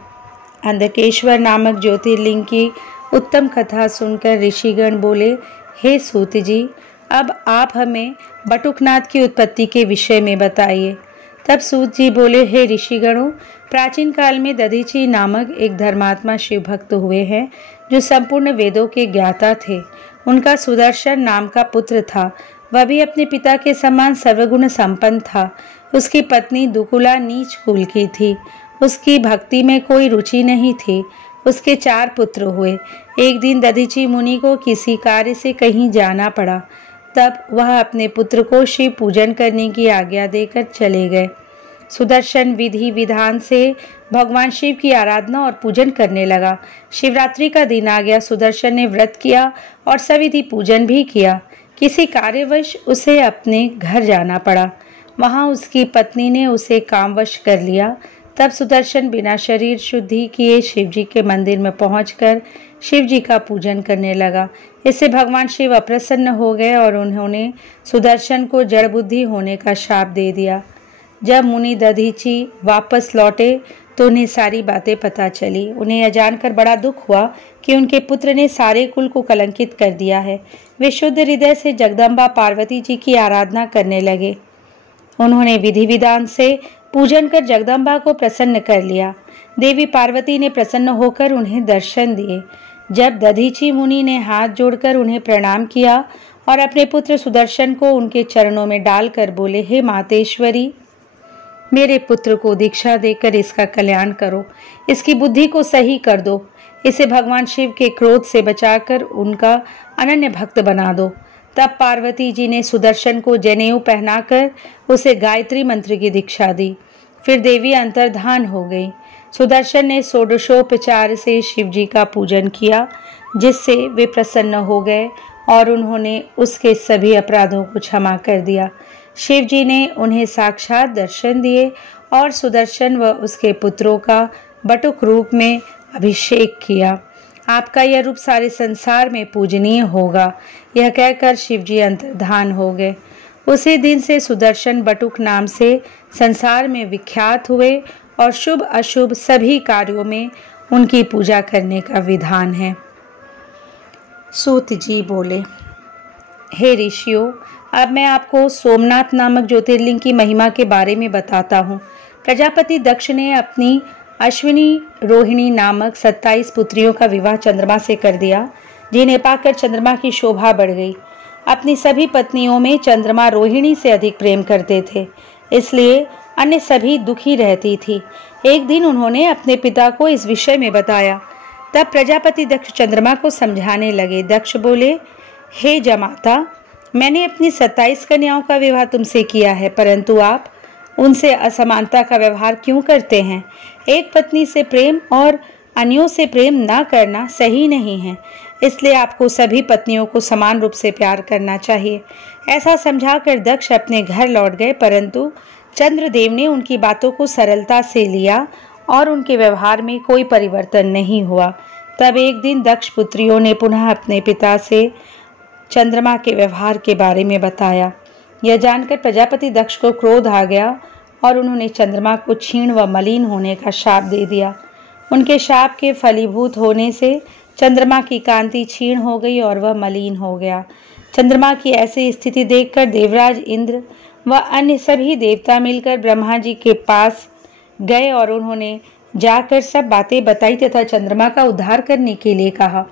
अंधकेश्वर नामक ज्योतिर्लिंग की उत्तम कथा सुनकर ऋषिगण बोले, हे सूत जी, अब आप हमें बटुकनाथ की उत्पत्ति के विषय में बताइए। तब सूत जी बोले, हे ऋषिगणों, प्राचीन काल में दधीची नामक एक धर्मात्मा शिव भक्त हुए हैं जो संपूर्ण वेदों के ज्ञाता थे। उनका सुदर्शन नाम का पुत्र था। वह भी अपने पिता के समान सर्वगुण संपन्न था। उसकी पत्नी दुकुला नीच कुल की थी। उसकी भक्ति में कोई रुचि नहीं थी। उसके 4 पुत्र हुए। एक दिन दधीची मुनि को किसी कार्य से कहीं जाना पड़ा। तब वह अपने पुत्र को शिव पूजन करने की आज्ञा देकर चले गए। सुदर्शन विधि विधान से भगवान शिव की आराधना और पूजन करने लगा। शिवरात्रि का दिन आ गया। सुदर्शन ने व्रत किया और सविधि पूजन भी किया। किसी कार्यवश उसे अपने घर जाना पड़ा। वहां उसकी पत्नी ने उसे कामवश कर लिया। तब सुदर्शन बिना शरीर शुद्धि किए शिवजी के मंदिर में पहुंचकर शिवजी का पूजन करने लगा। इससे भगवान शिव अप्रसन्न हो गए और उन्होंने सुदर्शन को जड़ बुद्धि होने का शाप दे दिया। जब मुनि दधीची वापस लौटे तो उन्हें सारी बातें पता चली। उन्हें यह जानकर बड़ा दुख हुआ कि उनके पुत्र ने सारे कुल को कलंकित कर दिया है। वे शुद्ध हृदय से जगदम्बा पार्वती जी की आराधना करने लगे। उन्होंने विधि विधान से पूजन कर जगदम्बा को प्रसन्न कर लिया। देवी पार्वती ने प्रसन्न होकर उन्हें दर्शन दिए। जब दधीची मुनि ने हाथ जोड़कर उन्हें प्रणाम किया और अपने पुत्र सुदर्शन को उनके चरणों में डालकर बोले, हे मातेश्वरी, मेरे पुत्र को दीक्षा देकर इसका कल्याण करो, इसकी बुद्धि को सही कर दो, इसे भगवान शिव के क्रोध से बचाकर उनका अनन्य भक्त बना दो। तब पार्वती जी ने सुदर्शन को जनेऊ पहनाकर उसे गायत्री मंत्र की दीक्षा दी। फिर देवी अंतर्धान हो गई। सुदर्शन ने षोडशोपचार से शिव जी का पूजन किया, जिससे वे प्रसन्न हो गए और उन्होंने उसके सभी अपराधों को क्षमा कर दिया। शिव जी ने उन्हें साक्षात दर्शन दिए और सुदर्शन व उसके पुत्रों का बटुक रूप में अभिषेक किया। आपका यह रूप सारे संसार में पूजनीय होगा। यह कहकर शिवजी अंतर्धान हो गए। उसी दिन से सुदर्शन बटुक नाम से संसार में विख्यात हुए और शुभ अशुभ सभी कार्यों में उनकी पूजा करने का विधान है। सूत जी बोले, हे ऋषियों, अब मैं आपको सोमनाथ नामक ज्योतिर्लिंग की महिमा के बारे में बताता हूँ। प्रजापति दक्ष ने अपनी अश्विनी रोहिणी नामक 27 पुत्रियों का विवाह चंद्रमा से कर दिया, जिन्हें पाकर चंद्रमा की शोभा बढ़ गई। अपनी सभी पत्नियों में चंद्रमा रोहिणी से अधिक प्रेम करते थे, इसलिए अन्य सभी दुखी रहती थी। एक दिन उन्होंने अपने पिता को इस विषय में बताया। तब प्रजापति दक्ष चंद्रमा को समझाने लगे। दक्ष बोले, हे जमाता, मैंने अपनी 27 कन्याओं का विवाह तुमसे किया है, परंतु आप उनसे असमानता का व्यवहार क्यों करते हैं? एक पत्नी से प्रेम और अन्यों से प्रेम ना करना सही नहीं है, इसलिए आपको सभी पत्नियों को समान रूप से प्यार करना चाहिए। ऐसा समझाकर दक्ष अपने घर लौट गए, परंतु चंद्रदेव ने उनकी बातों को सरलता से लिया और उनके व्यवहार में कोई परिवर्तन नहीं हुआ। तब एक दिन दक्ष पुत्रियों ने पुनः अपने पिता से चंद्रमा के व्यवहार के बारे में बताया। यह जानकर प्रजापति दक्ष को क्रोध आ गया और उन्होंने चंद्रमा को क्षीण व मलिन होने का शाप दे दिया। उनके शाप के फलीभूत होने से चंद्रमा की कांति क्षीण हो गई और वह मलिन हो गया। चंद्रमा की ऐसी स्थिति देखकर देवराज इंद्र व अन्य सभी देवता मिलकर ब्रह्मा जी के पास गए और उन्होंने जाकर सब बातें बताई तथा चंद्रमा का उद्धार करने के लिए कहा।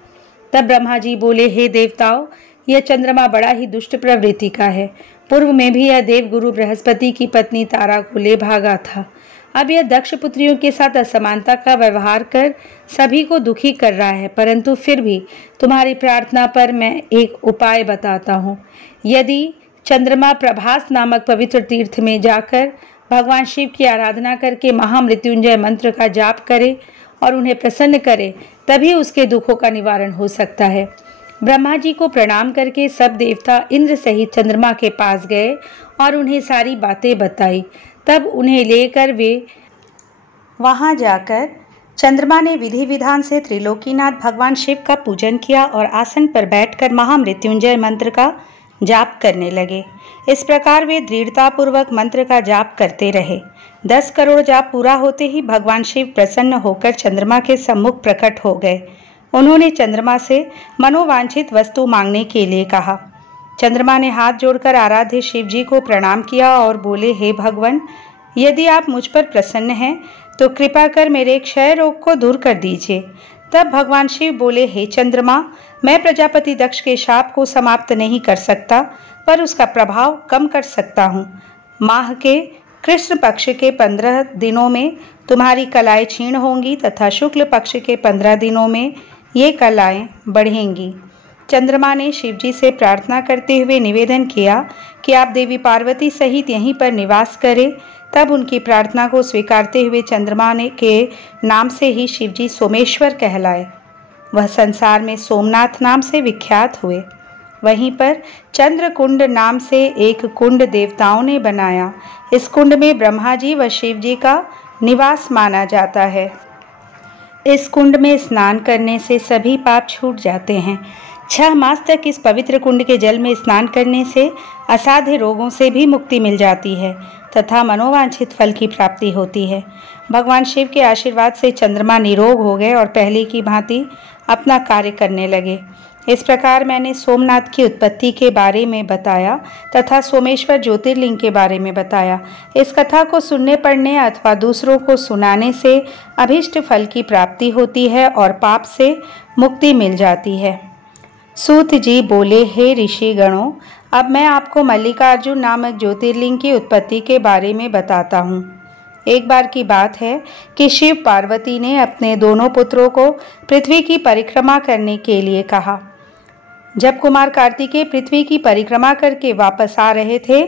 तब ब्रह्मा जी बोले, हे देवताओं, यह चंद्रमा बड़ा ही दुष्ट प्रवृत्ति का है। पूर्व में भी यह देवगुरु बृहस्पति की पत्नी तारा को ले भागा था। अब यह दक्ष पुत्रियों के साथ असमानता का व्यवहार कर सभी को दुखी कर रहा है। परंतु फिर भी तुम्हारी प्रार्थना पर मैं एक उपाय बताता हूँ। यदि चंद्रमा प्रभास नामक पवित्र तीर्थ में जाकर भगवान शिव की आराधना करके महामृत्युंजय मंत्र का जाप करे और उन्हें प्रसन्न करे, तभी उसके दुखों का निवारण हो सकता है। ब्रह्मा जी को प्रणाम करके सब देवता इंद्र सहित चंद्रमा के पास गए और उन्हें सारी बातें बताई। तब उन्हें लेकर वे वहां जाकर चंद्रमा ने विधि विधान से त्रिलोकीनाथ भगवान शिव का पूजन किया और आसन पर बैठकर महामृत्युंजय मंत्र का जाप करने लगे। इस प्रकार वे दृढ़तापूर्वक मंत्र का जाप करते रहे। 10 करोड़ जाप पूरा होते ही भगवान शिव प्रसन्न होकर चंद्रमा के सम्मुख प्रकट हो गए। उन्होंने चंद्रमा से मनोवांछित वस्तु मांगने के लिए कहा। चंद्रमा ने हाथ जोड़कर आराध्य शिव जी को प्रणाम किया और बोले, हे भगवान, यदि आप मुझ पर प्रसन्न हैं तो कृपा कर मेरे क्षय रोग को दूर कर दीजिए। तब भगवान शिव बोले, हे चंद्रमा, मैं प्रजापति दक्ष के शाप को समाप्त नहीं कर सकता, पर उसका प्रभाव कम कर सकता हूँ। माह के कृष्ण पक्ष के 15 दिनों में तुम्हारी कलाएं क्षीण होंगी तथा शुक्ल पक्ष के 15 दिनों में ये कलाएं बढ़ेंगी। चंद्रमा ने शिवजी से प्रार्थना करते हुए निवेदन किया कि आप देवी पार्वती सहित यहीं पर निवास करें। तब उनकी प्रार्थना को स्वीकारते हुए चंद्रमा ने के नाम से ही शिवजी सोमेश्वर कहलाए। वह संसार में सोमनाथ नाम से विख्यात हुए। वहीं पर चंद्रकुंड नाम से एक कुंड देवताओं ने बनाया। इस कुंड में ब्रह्मा जी व शिव जी का निवास माना जाता है। इस कुंड में स्नान करने से सभी पाप छूट जाते हैं। 6 मास तक इस पवित्र कुंड के जल में स्नान करने से असाध्य रोगों से भी मुक्ति मिल जाती है तथा मनोवांछित फल की प्राप्ति होती है। भगवान शिव के आशीर्वाद से चंद्रमा निरोग हो गए और पहले की भांति अपना कार्य करने लगे। इस प्रकार मैंने सोमनाथ की उत्पत्ति के बारे में बताया तथा सोमेश्वर ज्योतिर्लिंग के बारे में बताया। इस कथा को सुनने पढ़ने अथवा दूसरों को सुनाने से अभीष्ट फल की प्राप्ति होती है और पाप से मुक्ति मिल जाती है। सूत जी बोले, हे ऋषि गणों, अब मैं आपको मल्लिकार्जुन नामक ज्योतिर्लिंग की उत्पत्ति के बारे में बताता हूँ। एक बार की बात है कि शिव पार्वती ने अपने दोनों पुत्रों को पृथ्वी की परिक्रमा करने के लिए कहा। जब कुमार कार्तिकेय पृथ्वी की परिक्रमा करके वापस आ रहे थे,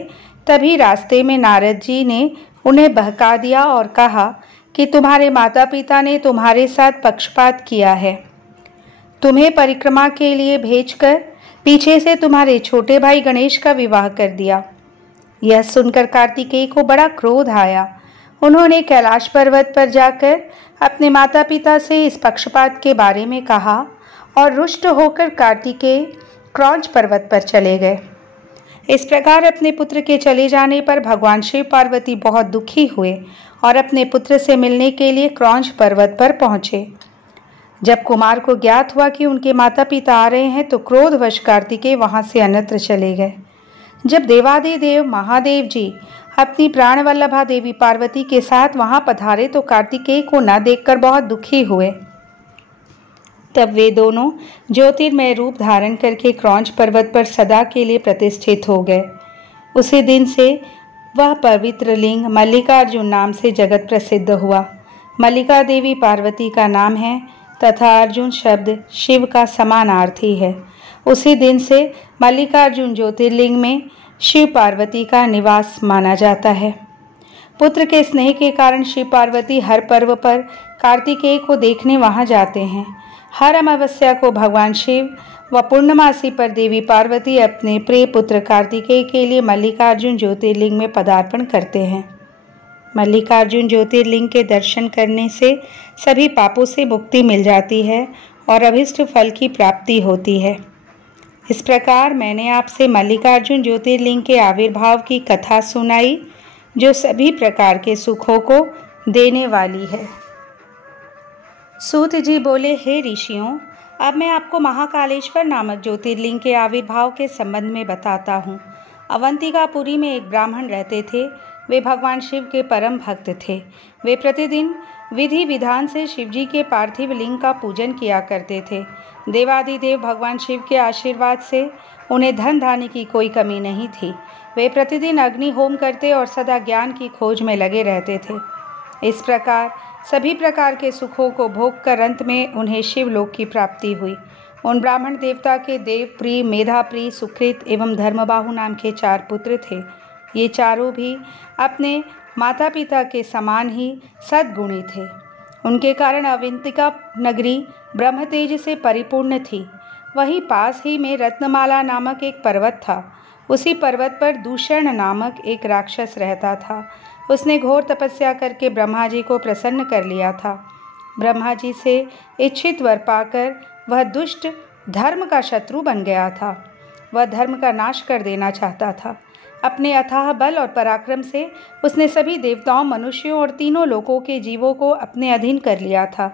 तभी रास्ते में नारद जी ने उन्हें बहका दिया और कहा कि तुम्हारे माता पिता ने तुम्हारे साथ पक्षपात किया है। तुम्हें परिक्रमा के लिए भेजकर पीछे से तुम्हारे छोटे भाई गणेश का विवाह कर दिया। यह सुनकर कार्तिकेय को बड़ा क्रोध आया। उन्होंने कैलाश पर्वत पर जाकर अपने माता पिता से इस पक्षपात के बारे में कहा और रुष्ट होकर कार्तिकेय क्रौंच पर्वत पर चले गए। इस प्रकार अपने पुत्र के चले जाने पर भगवान शिव पार्वती बहुत दुखी हुए और अपने पुत्र से मिलने के लिए क्रौंच पर्वत पर पहुंचे। जब कुमार को ज्ञात हुआ कि उनके माता पिता आ रहे हैं तो क्रोधवश कार्तिकेय वहां से अन्यत्र चले गए। जब देवादिदेव महादेव जी अपनी प्राणवल्लभा देवी पार्वती के साथ वहां पधारे तो कार्तिकेय को न देखकर बहुत दुखी हुए। तब वे दोनों ज्योतिर्मय रूप धारण करके क्रौंच पर्वत पर सदा के लिए प्रतिष्ठित हो गए। उसी दिन से वह पवित्र लिंग मल्लिकार्जुन नाम से जगत प्रसिद्ध हुआ। मल्लिका देवी पार्वती का नाम है तथा अर्जुन शब्द शिव का समानार्थी है। उसी दिन से मल्लिकार्जुन ज्योतिर्लिंग में शिव पार्वती का निवास माना जाता है। पुत्र के स्नेह के कारण शिव पार्वती हर पर्व पर कार्तिकेय को देखने वहां जाते हैं। हर अमावस्या को भगवान शिव व पूर्णमासी पर देवी पार्वती अपने प्रिय पुत्र कार्तिकेय के लिए मल्लिकार्जुन ज्योतिर्लिंग में पदार्पण करते हैं। मल्लिकार्जुन ज्योतिर्लिंग के दर्शन करने से सभी पापों से मुक्ति मिल जाती है और अभिष्ट फल की प्राप्ति होती है। इस प्रकार मैंने आपसे मल्लिकार्जुन ज्योतिर्लिंग के आविर्भाव की कथा सुनाई, जो सभी प्रकार के सुखों को देने वाली है। सूत जी बोले, हे ऋषियों, अब मैं आपको महाकालेश्वर नामक ज्योतिर्लिंग के आविर्भाव के संबंध में बताता हूँ। अवंतिकापुरी में एक ब्राह्मण रहते थे। वे भगवान शिव के परम भक्त थे। वे प्रतिदिन विधि विधान से शिवजी के पार्थिव लिंग का पूजन किया करते थे। देवादिदेव भगवान शिव के आशीर्वाद से उन्हें धन धान्य की कोई कमी नहीं थी। वे प्रतिदिन अग्नि होम करते और सदा ज्ञान की खोज में लगे रहते थे। इस प्रकार सभी प्रकार के सुखों को भोग कर अंत में उन्हें शिवलोक की प्राप्ति हुई। उन ब्राह्मण देवता के देवप्रिय, मेधाप्रिय, सुकृत एवं धर्मबाहु नाम के 4 पुत्र थे। ये चारों भी अपने माता पिता के समान ही सद्गुणी थे। उनके कारण अवंतिका नगरी ब्रह्मतेज से परिपूर्ण थी। वहीं पास ही में रत्नमाला नामक एक पर्वत था। उसी पर्वत पर दूषण नामक एक राक्षस रहता था। उसने घोर तपस्या करके ब्रह्मा जी को प्रसन्न कर लिया था। ब्रह्मा जी से इच्छित वर पाकर वह दुष्ट धर्म का शत्रु बन गया था। वह धर्म का नाश कर देना चाहता था। अपने अथाह बल और पराक्रम से उसने सभी देवताओं, मनुष्यों और तीनों लोकों के जीवों को अपने अधीन कर लिया था।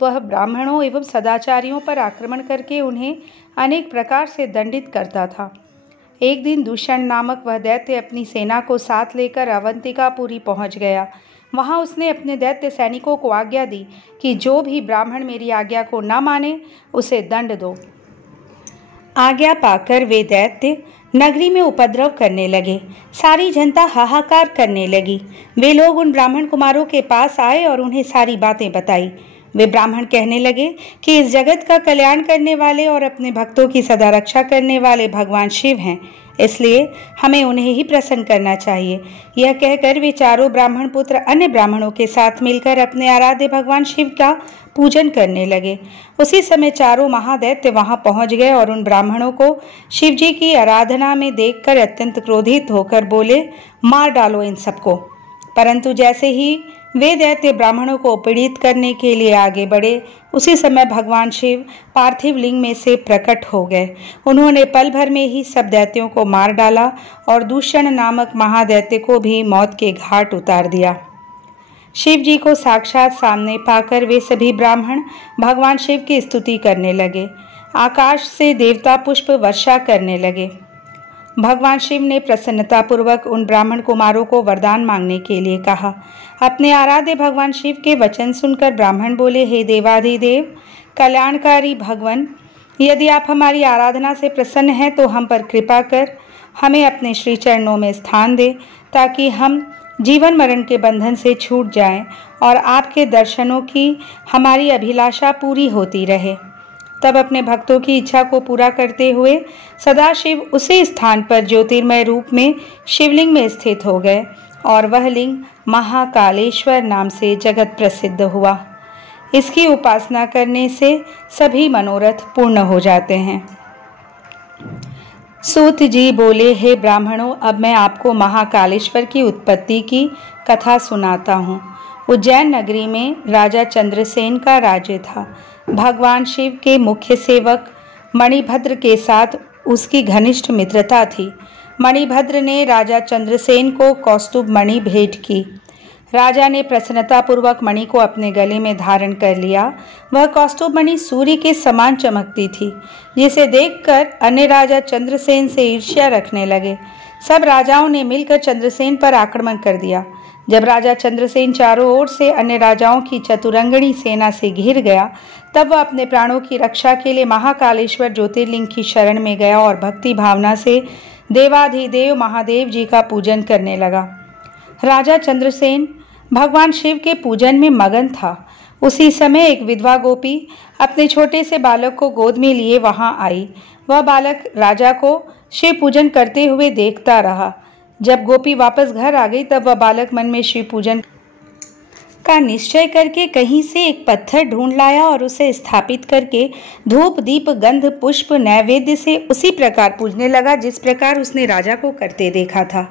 वह ब्राह्मणों एवं सदाचारियों पर आक्रमण करके उन्हें अनेक प्रकार से दंडित करता था। एक दिन दूषण नामक वह दैत्य अपनी सेना को साथ लेकर अवंतिकापुरी पहुंच गया। वहां उसने अपने दैत्य सैनिकों को आज्ञा दी कि जो भी ब्राह्मण मेरी आज्ञा को न माने उसे दंड दो। आज्ञा पाकर वे दैत्य नगरी में उपद्रव करने लगे। सारी जनता हाहाकार करने लगी। वे लोग उन ब्राह्मण कुमारों के पास आए और उन्हें सारी बातें बताई। वे ब्राह्मण कहने लगे कि इस जगत का कल्याण करने वाले और अपने भक्तों की सदा रक्षा करने वाले भगवान शिव हैं, इसलिए हमें उन्हें ही प्रसन्न करना चाहिए। यह कहकर वे चारों ब्राह्मण पुत्र अन्य ब्राह्मणों के साथ मिलकर अपने आराध्य भगवान शिव का पूजन करने लगे। उसी समय चारों महादैत्य वहां पहुंच गए और उन ब्राह्मणों को शिव जी की आराधना में देखकर अत्यंत क्रोधित होकर बोले, मार डालो इन सबको। परंतु जैसे ही वे दैत्य ब्राह्मणों को पीड़ित करने के लिए आगे बढ़े, उसी समय भगवान शिव पार्थिव लिंग में से प्रकट हो गए। उन्होंने पल भर में ही सब दैत्यों को मार डाला और दूषण नामक महादैत्य को भी मौत के घाट उतार दिया। शिव जी को साक्षात सामने पाकर वे सभी ब्राह्मण भगवान शिव की स्तुति करने लगे। आकाश से देवता पुष्प वर्षा करने लगे। भगवान शिव ने प्रसन्नतापूर्वक उन ब्राह्मण कुमारों को वरदान मांगने के लिए कहा। अपने आराध्य भगवान शिव के वचन सुनकर ब्राह्मण बोले, हे देवाधिदेव, कल्याणकारी भगवान, यदि आप हमारी आराधना से प्रसन्न हैं तो हम पर कृपा कर हमें अपने श्री चरणों में स्थान दे, ताकि हम जीवन मरण के बंधन से छूट जाएं और आपके दर्शनों की हमारी अभिलाषा पूरी होती रहे। तब अपने भक्तों की इच्छा को पूरा करते हुए सदाशिव उसी स्थान पर ज्योतिर्मय रूप में शिवलिंग में स्थित हो गए और वह लिंग महाकालेश्वर नाम से जगत प्रसिद्ध हुआ। इसकी उपासना करने से सभी मनोरथ पूर्ण हो जाते हैं। सूत जी बोले, हे ब्राह्मणों, अब मैं आपको महाकालेश्वर की उत्पत्ति की कथा सुनाता हूँ। उज्जैन नगरी में राजा चंद्रसेन का राज्य था। भगवान शिव के मुख्य सेवक मणिभद्र के साथ उसकी घनिष्ठ मित्रता थी। मणिभद्र ने राजा चंद्रसेन को कौस्तुभ मणि भेंट की। राजा ने प्रसन्नतापूर्वक मणि को अपने गले में धारण कर लिया। वह कौस्तुभ मणि सूर्य के समान चमकती थी, जिसे देखकर अन्य राजा चंद्रसेन से ईर्ष्या रखने लगे। सब राजाओं ने मिलकर चंद्रसेन पर आक्रमण कर दिया। जब राजा चंद्रसेन चारों ओर से अन्य राजाओं की चतुरंगणी सेना से घिर गया, तब वह अपने प्राणों की रक्षा के लिए महाकालेश्वर ज्योतिर्लिंग की शरण में गया और भक्ति भावना से देवाधिदेव महादेव जी का पूजन करने लगा। राजा चंद्रसेन भगवान शिव के पूजन में मगन था। उसी समय एक विधवा गोपी अपने छोटे से बालक को गोद में लिए वहां आई। वह बालक राजा को शिव पूजन करते हुए देखता रहा। जब गोपी वापस घर आ गई, तब वह बालक मन में शिव पूजन का निश्चय करके कहीं से एक पत्थर ढूंढ लाया और उसे स्थापित करके धूप, दीप, गंध, पुष्प, नैवेद्य से उसी प्रकार पूजने लगा जिस प्रकार उसने राजा को करते देखा था।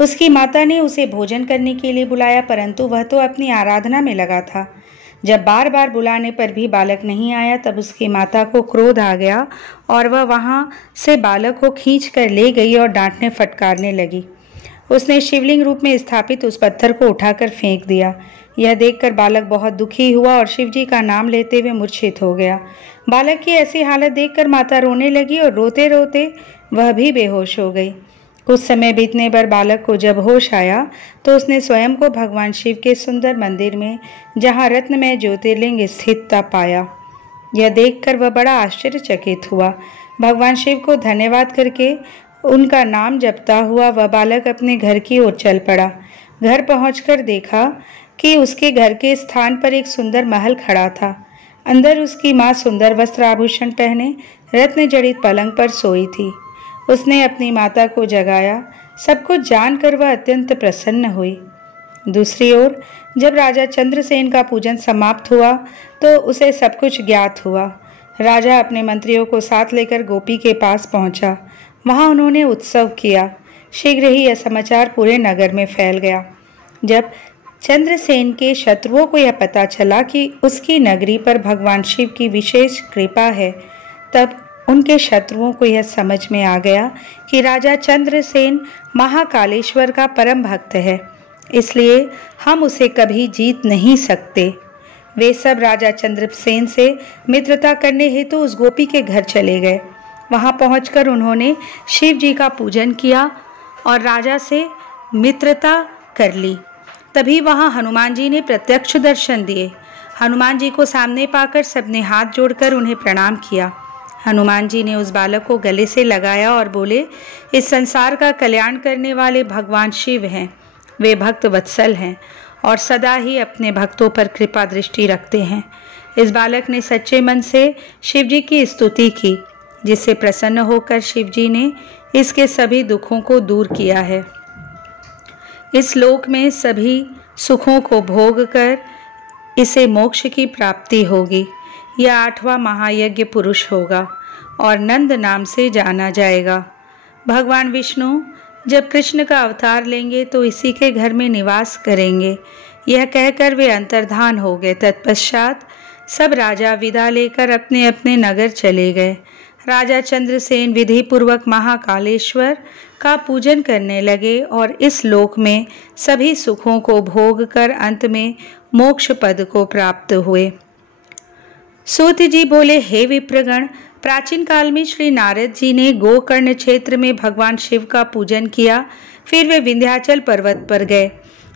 उसकी माता ने उसे भोजन करने के लिए बुलाया, परंतु वह तो अपनी आराधना में लगा था। जब बार बार बुलाने पर भी बालक नहीं आया तब उसकी माता को क्रोध आ गया और वह वहां से बालक को खींच कर ले गई और डांटने फटकारने लगी। उसने शिवलिंग रूप में स्थापित उस पत्थर को उठाकर फेंक दिया। यह देखकर बालक बहुत दुखी हुआ और शिवजी का नाम लेते हुए मूर्छित हो गया। बालक की ऐसी हालत देखकर माता रोने लगी और रोते रोते वह भी बेहोश हो गई। कुछ समय बीतने पर बालक को जब होश आया तो उसने स्वयं को भगवान शिव के सुंदर मंदिर में, जहाँ रत्नमय ज्योतिर्लिंग स्थित था, पाया। यह देखकर वह बड़ा आश्चर्यचकित हुआ। भगवान शिव को धन्यवाद करके उनका नाम जपता हुआ वह बालक अपने घर की ओर चल पड़ा। घर पहुंचकर देखा कि उसके घर के स्थान पर एक सुंदर महल खड़ा था। अंदर उसकी माँ सुंदर वस्त्र आभूषण पहने रत्न जड़ित पलंग पर सोई थी। उसने अपनी माता को जगाया। सब कुछ जानकर वह अत्यंत प्रसन्न हुई। दूसरी ओर जब राजा चंद्रसेन का पूजन समाप्त हुआ तो उसे सब कुछ ज्ञात हुआ। राजा अपने मंत्रियों को साथ लेकर गोपी के पास पहुंचा। वहां उन्होंने उत्सव किया। शीघ्र ही यह समाचार पूरे नगर में फैल गया। जब चंद्रसेन के शत्रुओं को यह पता चला कि उसकी नगरी पर भगवान शिव की विशेष कृपा है, तब उनके शत्रुओं को यह समझ में आ गया कि राजा चंद्रसेन महाकालेश्वर का परम भक्त है, इसलिए हम उसे कभी जीत नहीं सकते। वे सब राजा चंद्रसेन से मित्रता करने हेतु उस गोपी के घर चले गए। वहां पहुंचकर उन्होंने शिव जी का पूजन किया और राजा से मित्रता कर ली। तभी वहां हनुमान जी ने प्रत्यक्ष दर्शन दिए। हनुमान जी को सामने पाकर सबने हाथ जोड़कर उन्हें प्रणाम किया। हनुमान जी ने उस बालक को गले से लगाया और बोले, इस संसार का कल्याण करने वाले भगवान शिव हैं। वे भक्त वत्सल हैं और सदा ही अपने भक्तों पर कृपा दृष्टि रखते हैं। इस बालक ने सच्चे मन से शिव जी की स्तुति की, जिससे प्रसन्न होकर शिव जी ने इसके सभी दुखों को दूर किया है। इस लोक में सभी सुखों को भोग कर इसे मोक्ष की प्राप्ति होगी। यह 8वां महायज्ञ पुरुष होगा और नंद नाम से जाना जाएगा। भगवान विष्णु जब कृष्ण का अवतार लेंगे तो इसी के घर में निवास करेंगे। यह कहकर वे अंतर्धान हो गए। तत्पश्चात सब राजा विदा लेकर अपने अपने नगर चले गए। राजा चंद्रसेन विधि पूर्वक महाकालेश्वर का पूजन करने लगे और इस लोक में सभी सुखों को भोग कर अंत में मोक्ष पद को प्राप्त हुए। सूत जी बोले, हे विप्रगण, प्राचीन काल में श्री नारद जी ने गोकर्ण क्षेत्र में भगवान शिव का पूजन किया। फिर वे विंध्याचल पर्वत पर गए।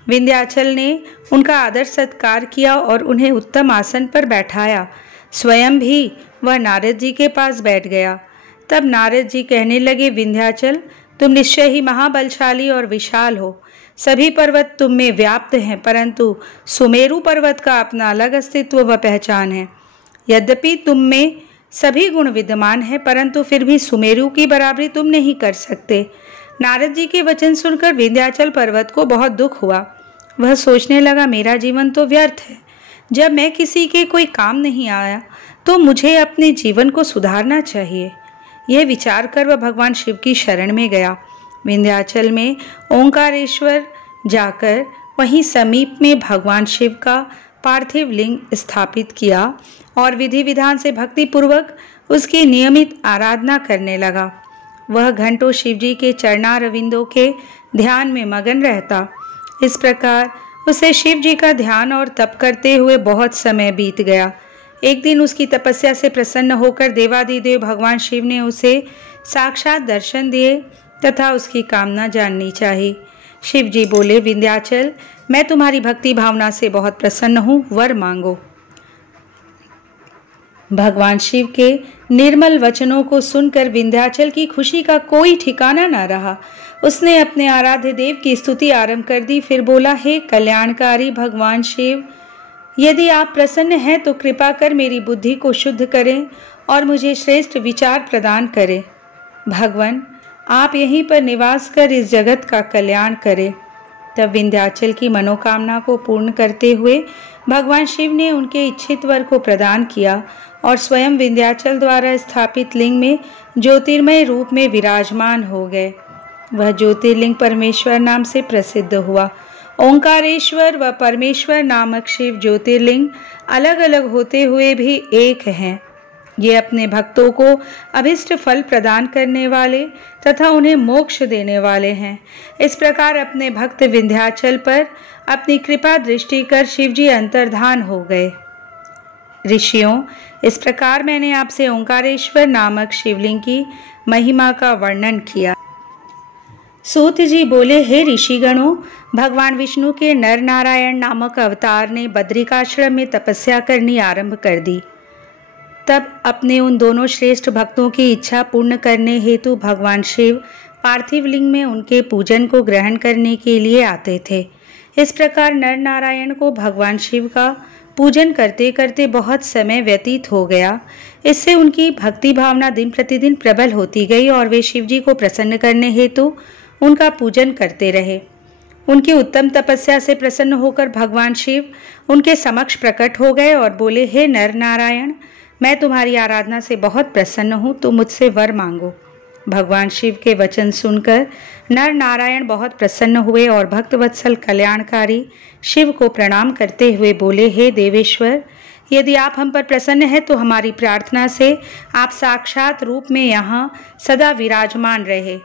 विंध्याचल ने उनका आदर सत्कार किया और उन्हें उत्तम आसन पर बैठाया। स्वयं भी वह नारद जी के पास बैठ गया। तब नारद जी कहने लगे, विंध्याचल, तुम निश्चय ही महाबलशाली और विशाल हो। सभी पर्वत तुम में व्याप्त हैं, परंतु सुमेरु पर्वत का अपना अलग अस्तित्व व पहचान है। यद्यपि तुम में सभी गुण विद्यमान है, परंतु फिर भी सुमेरु की बराबरी तुम नहीं कर सकते। नारद जी के वचन सुनकर विंध्याचल पर्वत को बहुत दुख हुआ। वह सोचने लगा, मेरा जीवन तो व्यर्थ है। जब मैं किसी के कोई काम नहीं आया तो मुझे अपने जीवन को सुधारना चाहिए। यह विचार कर वह भगवान शिव की शरण में गया। विंध्याचल में ओंकारेश्वर जाकर वहीं समीप में भगवान शिव का पार्थिव लिंग स्थापित किया और विधि विधान से भक्ति पूर्वक उसकी नियमित आराधना करने लगा। वह घंटों शिवजी के चरणारविंदों के ध्यान में मगन रहता। इस प्रकार उसे शिव जी का ध्यान और तप करते हुए बहुत समय बीत गया। एक दिन उसकी तपस्या से प्रसन्न होकर देवाधिदेव भगवान शिव ने उसे साक्षात दर्शन दिए तथा उसकी कामना जाननी चाहिए। शिव जी बोले, विंध्याचल, मैं तुम्हारी भक्ति भावना से बहुत प्रसन्न हूँ, वर मांगो। भगवान शिव के निर्मल वचनों को सुनकर विंध्याचल की खुशी का कोई ठिकाना न रहा। उसने अपने आराध्य देव की स्तुति आरंभ कर दी। फिर बोला, हे कल्याणकारी भगवान शिव, यदि आप प्रसन्न हैं तो कृपा कर मेरी बुद्धि को शुद्ध करें और मुझे श्रेष्ठ विचार प्रदान करें। भगवान, आप यहीं पर निवास कर इस जगत का कल्याण करें। तब विंध्याचल की मनोकामना को पूर्ण करते हुए भगवान शिव ने उनके इच्छित वर को प्रदान किया और स्वयं विंध्याचल द्वारा स्थापित लिंग में ज्योतिर्मय रूप में विराजमान हो गए। वह ज्योतिर्लिंग परमेश्वर नाम से प्रसिद्ध हुआ ओंकारेश्वर व परमेश्वर नामक शिव ज्योतिर्लिंग अलग अलग होते हुए भी एक हैं। ये अपने भक्तों को अभिष्ट फल प्रदान करने वाले तथा उन्हें मोक्ष देने वाले हैं। इस प्रकार अपने भक्त विंध्याचल पर अपनी कृपा दृष्टि कर शिवजी अंतर्धान हो गए। ऋषियों, इस प्रकार मैंने आपसे ओंकारेश्वर नामक शिवलिंग की महिमा का वर्णन किया। सूत जी बोले, हे ऋषिगणों, भगवान विष्णु के नर नारायण नामक अवतार ने बद्रिकाश्रम में तपस्या करनी आरंभ कर दी। तब अपने उन दोनों श्रेष्ठ भक्तों की इच्छा पूर्ण करने हेतु भगवान शिव पार्थिव लिंग में उनके पूजन को ग्रहण करने के लिए आते थे। इस प्रकार नर नारायण को भगवान शिव का पूजन करते करते बहुत समय व्यतीत हो गया। इससे उनकी भक्ति भावना दिन प्रतिदिन प्रबल होती गई और वे शिवजी को प्रसन्न करने हेतु उनका पूजन करते रहे। उनकी उत्तम तपस्या से प्रसन्न होकर भगवान शिव उनके समक्ष प्रकट हो गए और बोले, हे नर नारायण, मैं तुम्हारी आराधना से बहुत प्रसन्न हूँ, तुम मुझसे वर मांगो। भगवान शिव के वचन सुनकर नर नारायण बहुत प्रसन्न हुए और भक्तवत्सल कल्याणकारी शिव को प्रणाम करते हुए बोले, हे देवेश्वर, यदि आप हम पर प्रसन्न हैं तो हमारी प्रार्थना से आप साक्षात रूप में यहाँ सदा विराजमान रहे।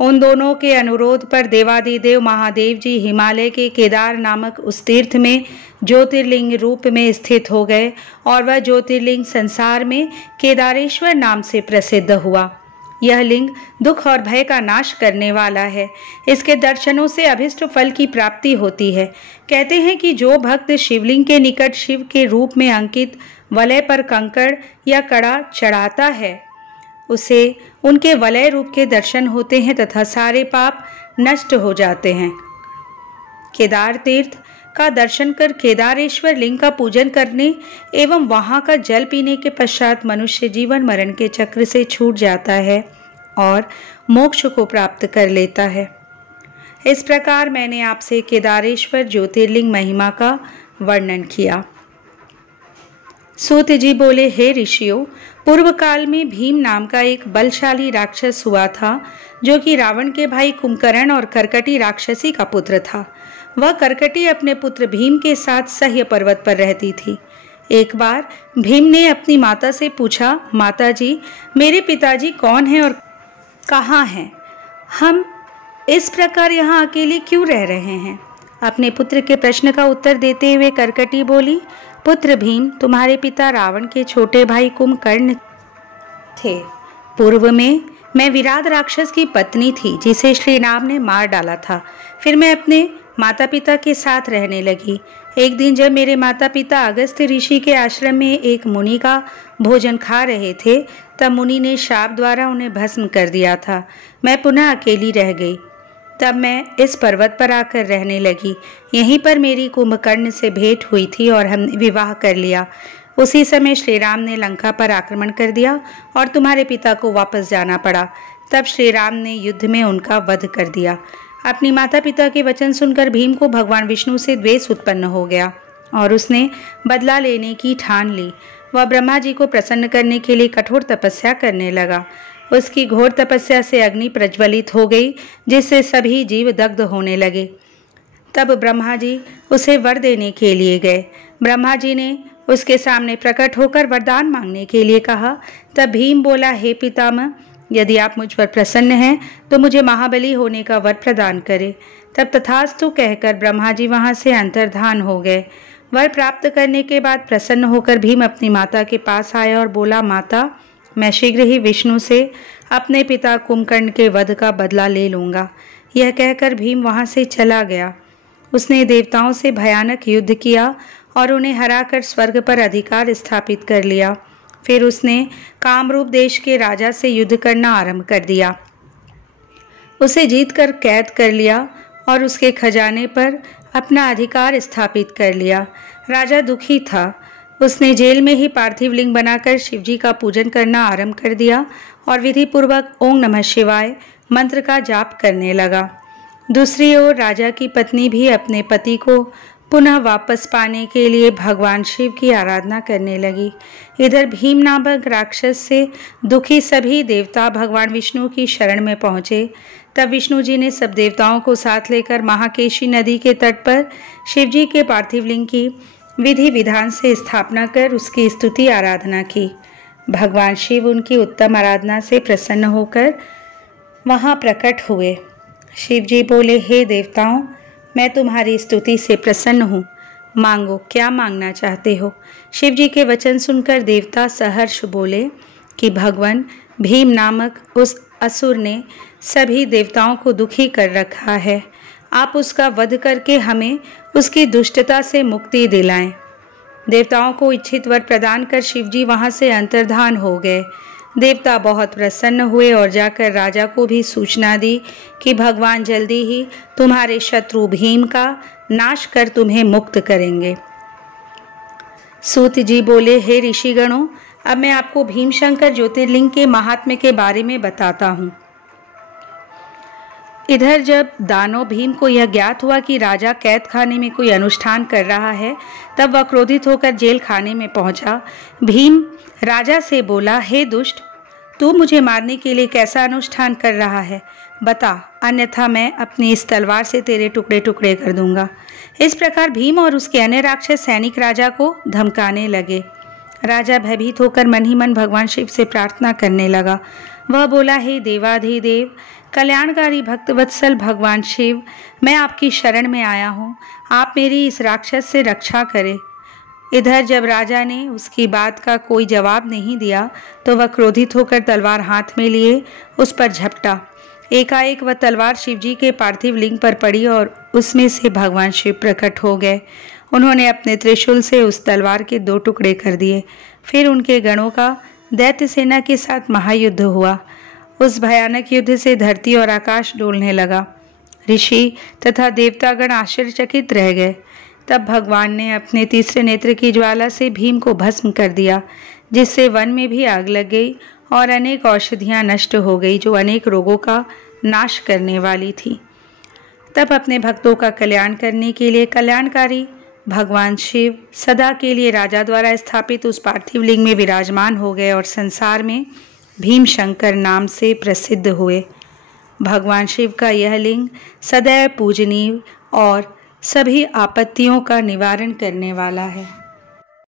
उन दोनों के अनुरोध पर देवादिदेव महादेव जी हिमालय के केदार नामक उस तीर्थ में ज्योतिर्लिंग रूप में स्थित हो गए और वह ज्योतिर्लिंग संसार में केदारेश्वर नाम से प्रसिद्ध हुआ। यह लिंग दुख और भय का नाश करने वाला है। इसके दर्शनों से अभिष्ट फल की प्राप्ति होती है। कहते हैं कि जो भक्त शिवलिंग के निकट शिव के रूप में अंकित वलय पर कंकड़ या कड़ा चढ़ाता है, उसे उनके वलय रूप के दर्शन होते हैं तथा सारे पाप नष्ट हो जाते हैं। केदार तीर्थ का दर्शन कर केदारेश्वर लिंग का पूजन करने एवं वहां का जल पीने के पश्चात मनुष्य जीवन मरण के चक्र से छूट जाता है और मोक्ष को प्राप्त कर लेता है। इस प्रकार मैंने आपसे केदारेश्वर ज्योतिर्लिंग महिमा का वर्णन किया। सूत जी बोले, हे ऋषियों, पूर्व काल में भीम नाम का एक बलशाली राक्षस हुआ था, जो कि रावण के भाई कुंभकर्ण और करकटी राक्षसी का पुत्र था। वह करकटी अपने पुत्र भीम के साथ सह्य पर्वत पर रहती थी। एक बार भीम ने अपनी माता से पूछा, माता जी, मेरे पिताजी कौन हैं और कहाँ हैं? हम इस प्रकार यहाँ अकेले क्यों रह रहे हैं? अपने पुत्र के प्रश्न का उत्तर देते हुए करकटी बोली, पुत्र भीम, तुम्हारे पिता रावण के छोटे भाई कुंभकर्ण थे। पूर्व में मैं विराट राक्षस की पत्नी थी, जिसे श्री राम ने मार डाला था। फिर मैं अपने माता पिता के साथ रहने लगी। एक दिन जब मेरे माता पिता अगस्त्य ऋषि के आश्रम में एक मुनि का भोजन खा रहे थे, तब मुनि ने शाप द्वारा उन्हें भस्म कर दिया था। मैं पुनः अकेली रह गई। तब मैं इस पर्वत पर आकर रहने लगी। यहीं पर मेरी कुंभकर्ण से भेंट हुई थी और हमने विवाह कर लिया। उसी समय श्री राम ने लंका पर आक्रमण कर दिया और तुम्हारे पिता को वापस जाना पड़ा। तब श्री राम ने युद्ध में उनका वध कर दिया। अपनी माता पिता के वचन सुनकर भीम को भगवान विष्णु से द्वेष उत्पन्न हो गया और उसने बदला लेने की ठान ली। वह ब्रह्मा जी को प्रसन्न करने के लिए कठोर तपस्या करने लगा। उसकी घोर तपस्या से अग्नि प्रज्वलित हो गई, जिससे सभी जीव दग्ध होने लगे। तब ब्रह्मा जी उसे वर देने के लिए गए। ब्रह्मा जी ने उसके सामने प्रकट होकर वरदान मांगने के लिए कहा। तब भीम बोला, हे पितामह, यदि आप मुझ पर प्रसन्न हैं तो मुझे महाबली होने का वर प्रदान करें। तब तथास्तु कहकर ब्रह्मा जी वहां से अंतर्धान हो गए। वर प्राप्त करने के बाद प्रसन्न होकर भीम अपनी माता के पास आया और बोला, माता, मैं शीघ्र ही विष्णु से अपने पिता कुंभकर्ण के वध का बदला ले लूँगा। यह कहकर भीम वहाँ से चला गया। उसने देवताओं से भयानक युद्ध किया और उन्हें हराकर स्वर्ग पर अधिकार स्थापित कर लिया। फिर उसने कामरूप देश के राजा से युद्ध करना आरंभ कर दिया। उसे जीतकर कैद कर लिया और उसके खजाने पर अपना अधिकार स्थापित कर लिया। राजा दुखी था। उसने जेल में ही पार्थिव लिंग बनाकर शिवजी का पूजन करना आरंभ कर दिया और विधि पूर्वक ओम नमः शिवाय मंत्र का जाप करने लगा। दूसरी ओर राजा की पत्नी भी अपने पति को पुनः वापस पाने के लिए भगवान शिव की आराधना करने लगी। इधर भीम नामक राक्षस से दुखी सभी देवता भगवान विष्णु की शरण में पहुंचे। तब विष्णु जी ने सब देवताओं को साथ लेकर महाकेशी नदी के तट पर शिवजी के पार्थिव लिंग की विधि विधान से स्थापना कर उसकी स्तुति आराधना की। भगवान शिव उनकी उत्तम आराधना से प्रसन्न होकर वहां प्रकट हुए। शिव जी बोले, हे देवताओं, मैं तुम्हारी स्तुति से प्रसन्न हूँ, मांगो, क्या मांगना चाहते हो। शिव जी के वचन सुनकर देवता सहर्ष बोले कि भगवान भीम नामक उस असुर ने सभी देवताओं को दुखी कर रखा है, आप उसका वध करके हमें उसकी दुष्टता से मुक्ति दिलाएं। देवताओं को इच्छित वर प्रदान कर शिवजी वहां से अंतर्धान हो गए। देवता बहुत प्रसन्न हुए और जाकर राजा को भी सूचना दी कि भगवान जल्दी ही तुम्हारे शत्रु भीम का नाश कर तुम्हें मुक्त करेंगे। सूत जी बोले, हे ऋषिगणों, अब मैं आपको भीमशंकर ज्योतिर्लिंग के महात्म्य के बारे में बताता हूँ। इधर जब दानव भीम को यह ज्ञात हुआ कि राजा कैद खाने में कोई अनुष्ठान कर रहा है, तब वह क्रोधित होकर जेल खाने में पहुंचा। भीम राजा से बोला, हे दुष्ट, तू मुझे मारने के लिए कैसा अनुष्ठान कर रहा है, बता, अन्यथा मैं अपनी इस तलवार से तेरे टुकड़े टुकड़े कर दूंगा। इस प्रकार भीम और उसके अन्य राक्षस सैनिक राजा को धमकाने लगे। राजा भयभीत होकर मन ही मन भगवान शिव से प्रार्थना करने लगा। वह बोला, हे देवाधिदेव, कल्याणकारी भक्तवत्सल भगवान शिव, मैं आपकी शरण में आया हूँ, आप मेरी इस राक्षस से रक्षा करें। इधर जब राजा ने उसकी बात का कोई जवाब नहीं दिया तो वह क्रोधित होकर तलवार हाथ में लिए उस पर झपटा। एकाएक वह तलवार शिवजी के पार्थिव लिंग पर पड़ी और उसमें से भगवान शिव प्रकट हो गए। उन्होंने अपने त्रिशूल से उस तलवार के 2 टुकड़े कर दिए। फिर उनके गणों का दैत्य सेना के साथ महायुद्ध हुआ। उस भयानक युद्ध से धरती और आकाश डोलने लगा। ऋषि तथा देवतागण आश्चर्यचकित रह गए। तब भगवान ने अपने तीसरे नेत्र की ज्वाला से भीम को भस्म कर दिया, जिससे वन में भी आग लग गई और अनेक औषधियां नष्ट हो गई जो अनेक रोगों का नाश करने वाली थी। तब अपने भक्तों का कल्याण करने के लिए कल्याणकारी भगवान शिव सदा के लिए राजा द्वारा स्थापित उस पार्थिव लिंग में विराजमान हो गए और संसार में भीमशंकर नाम से प्रसिद्ध हुए। भगवान शिव का यह लिंग सदैव पूजनीय और सभी आपत्तियों का निवारण करने वाला है।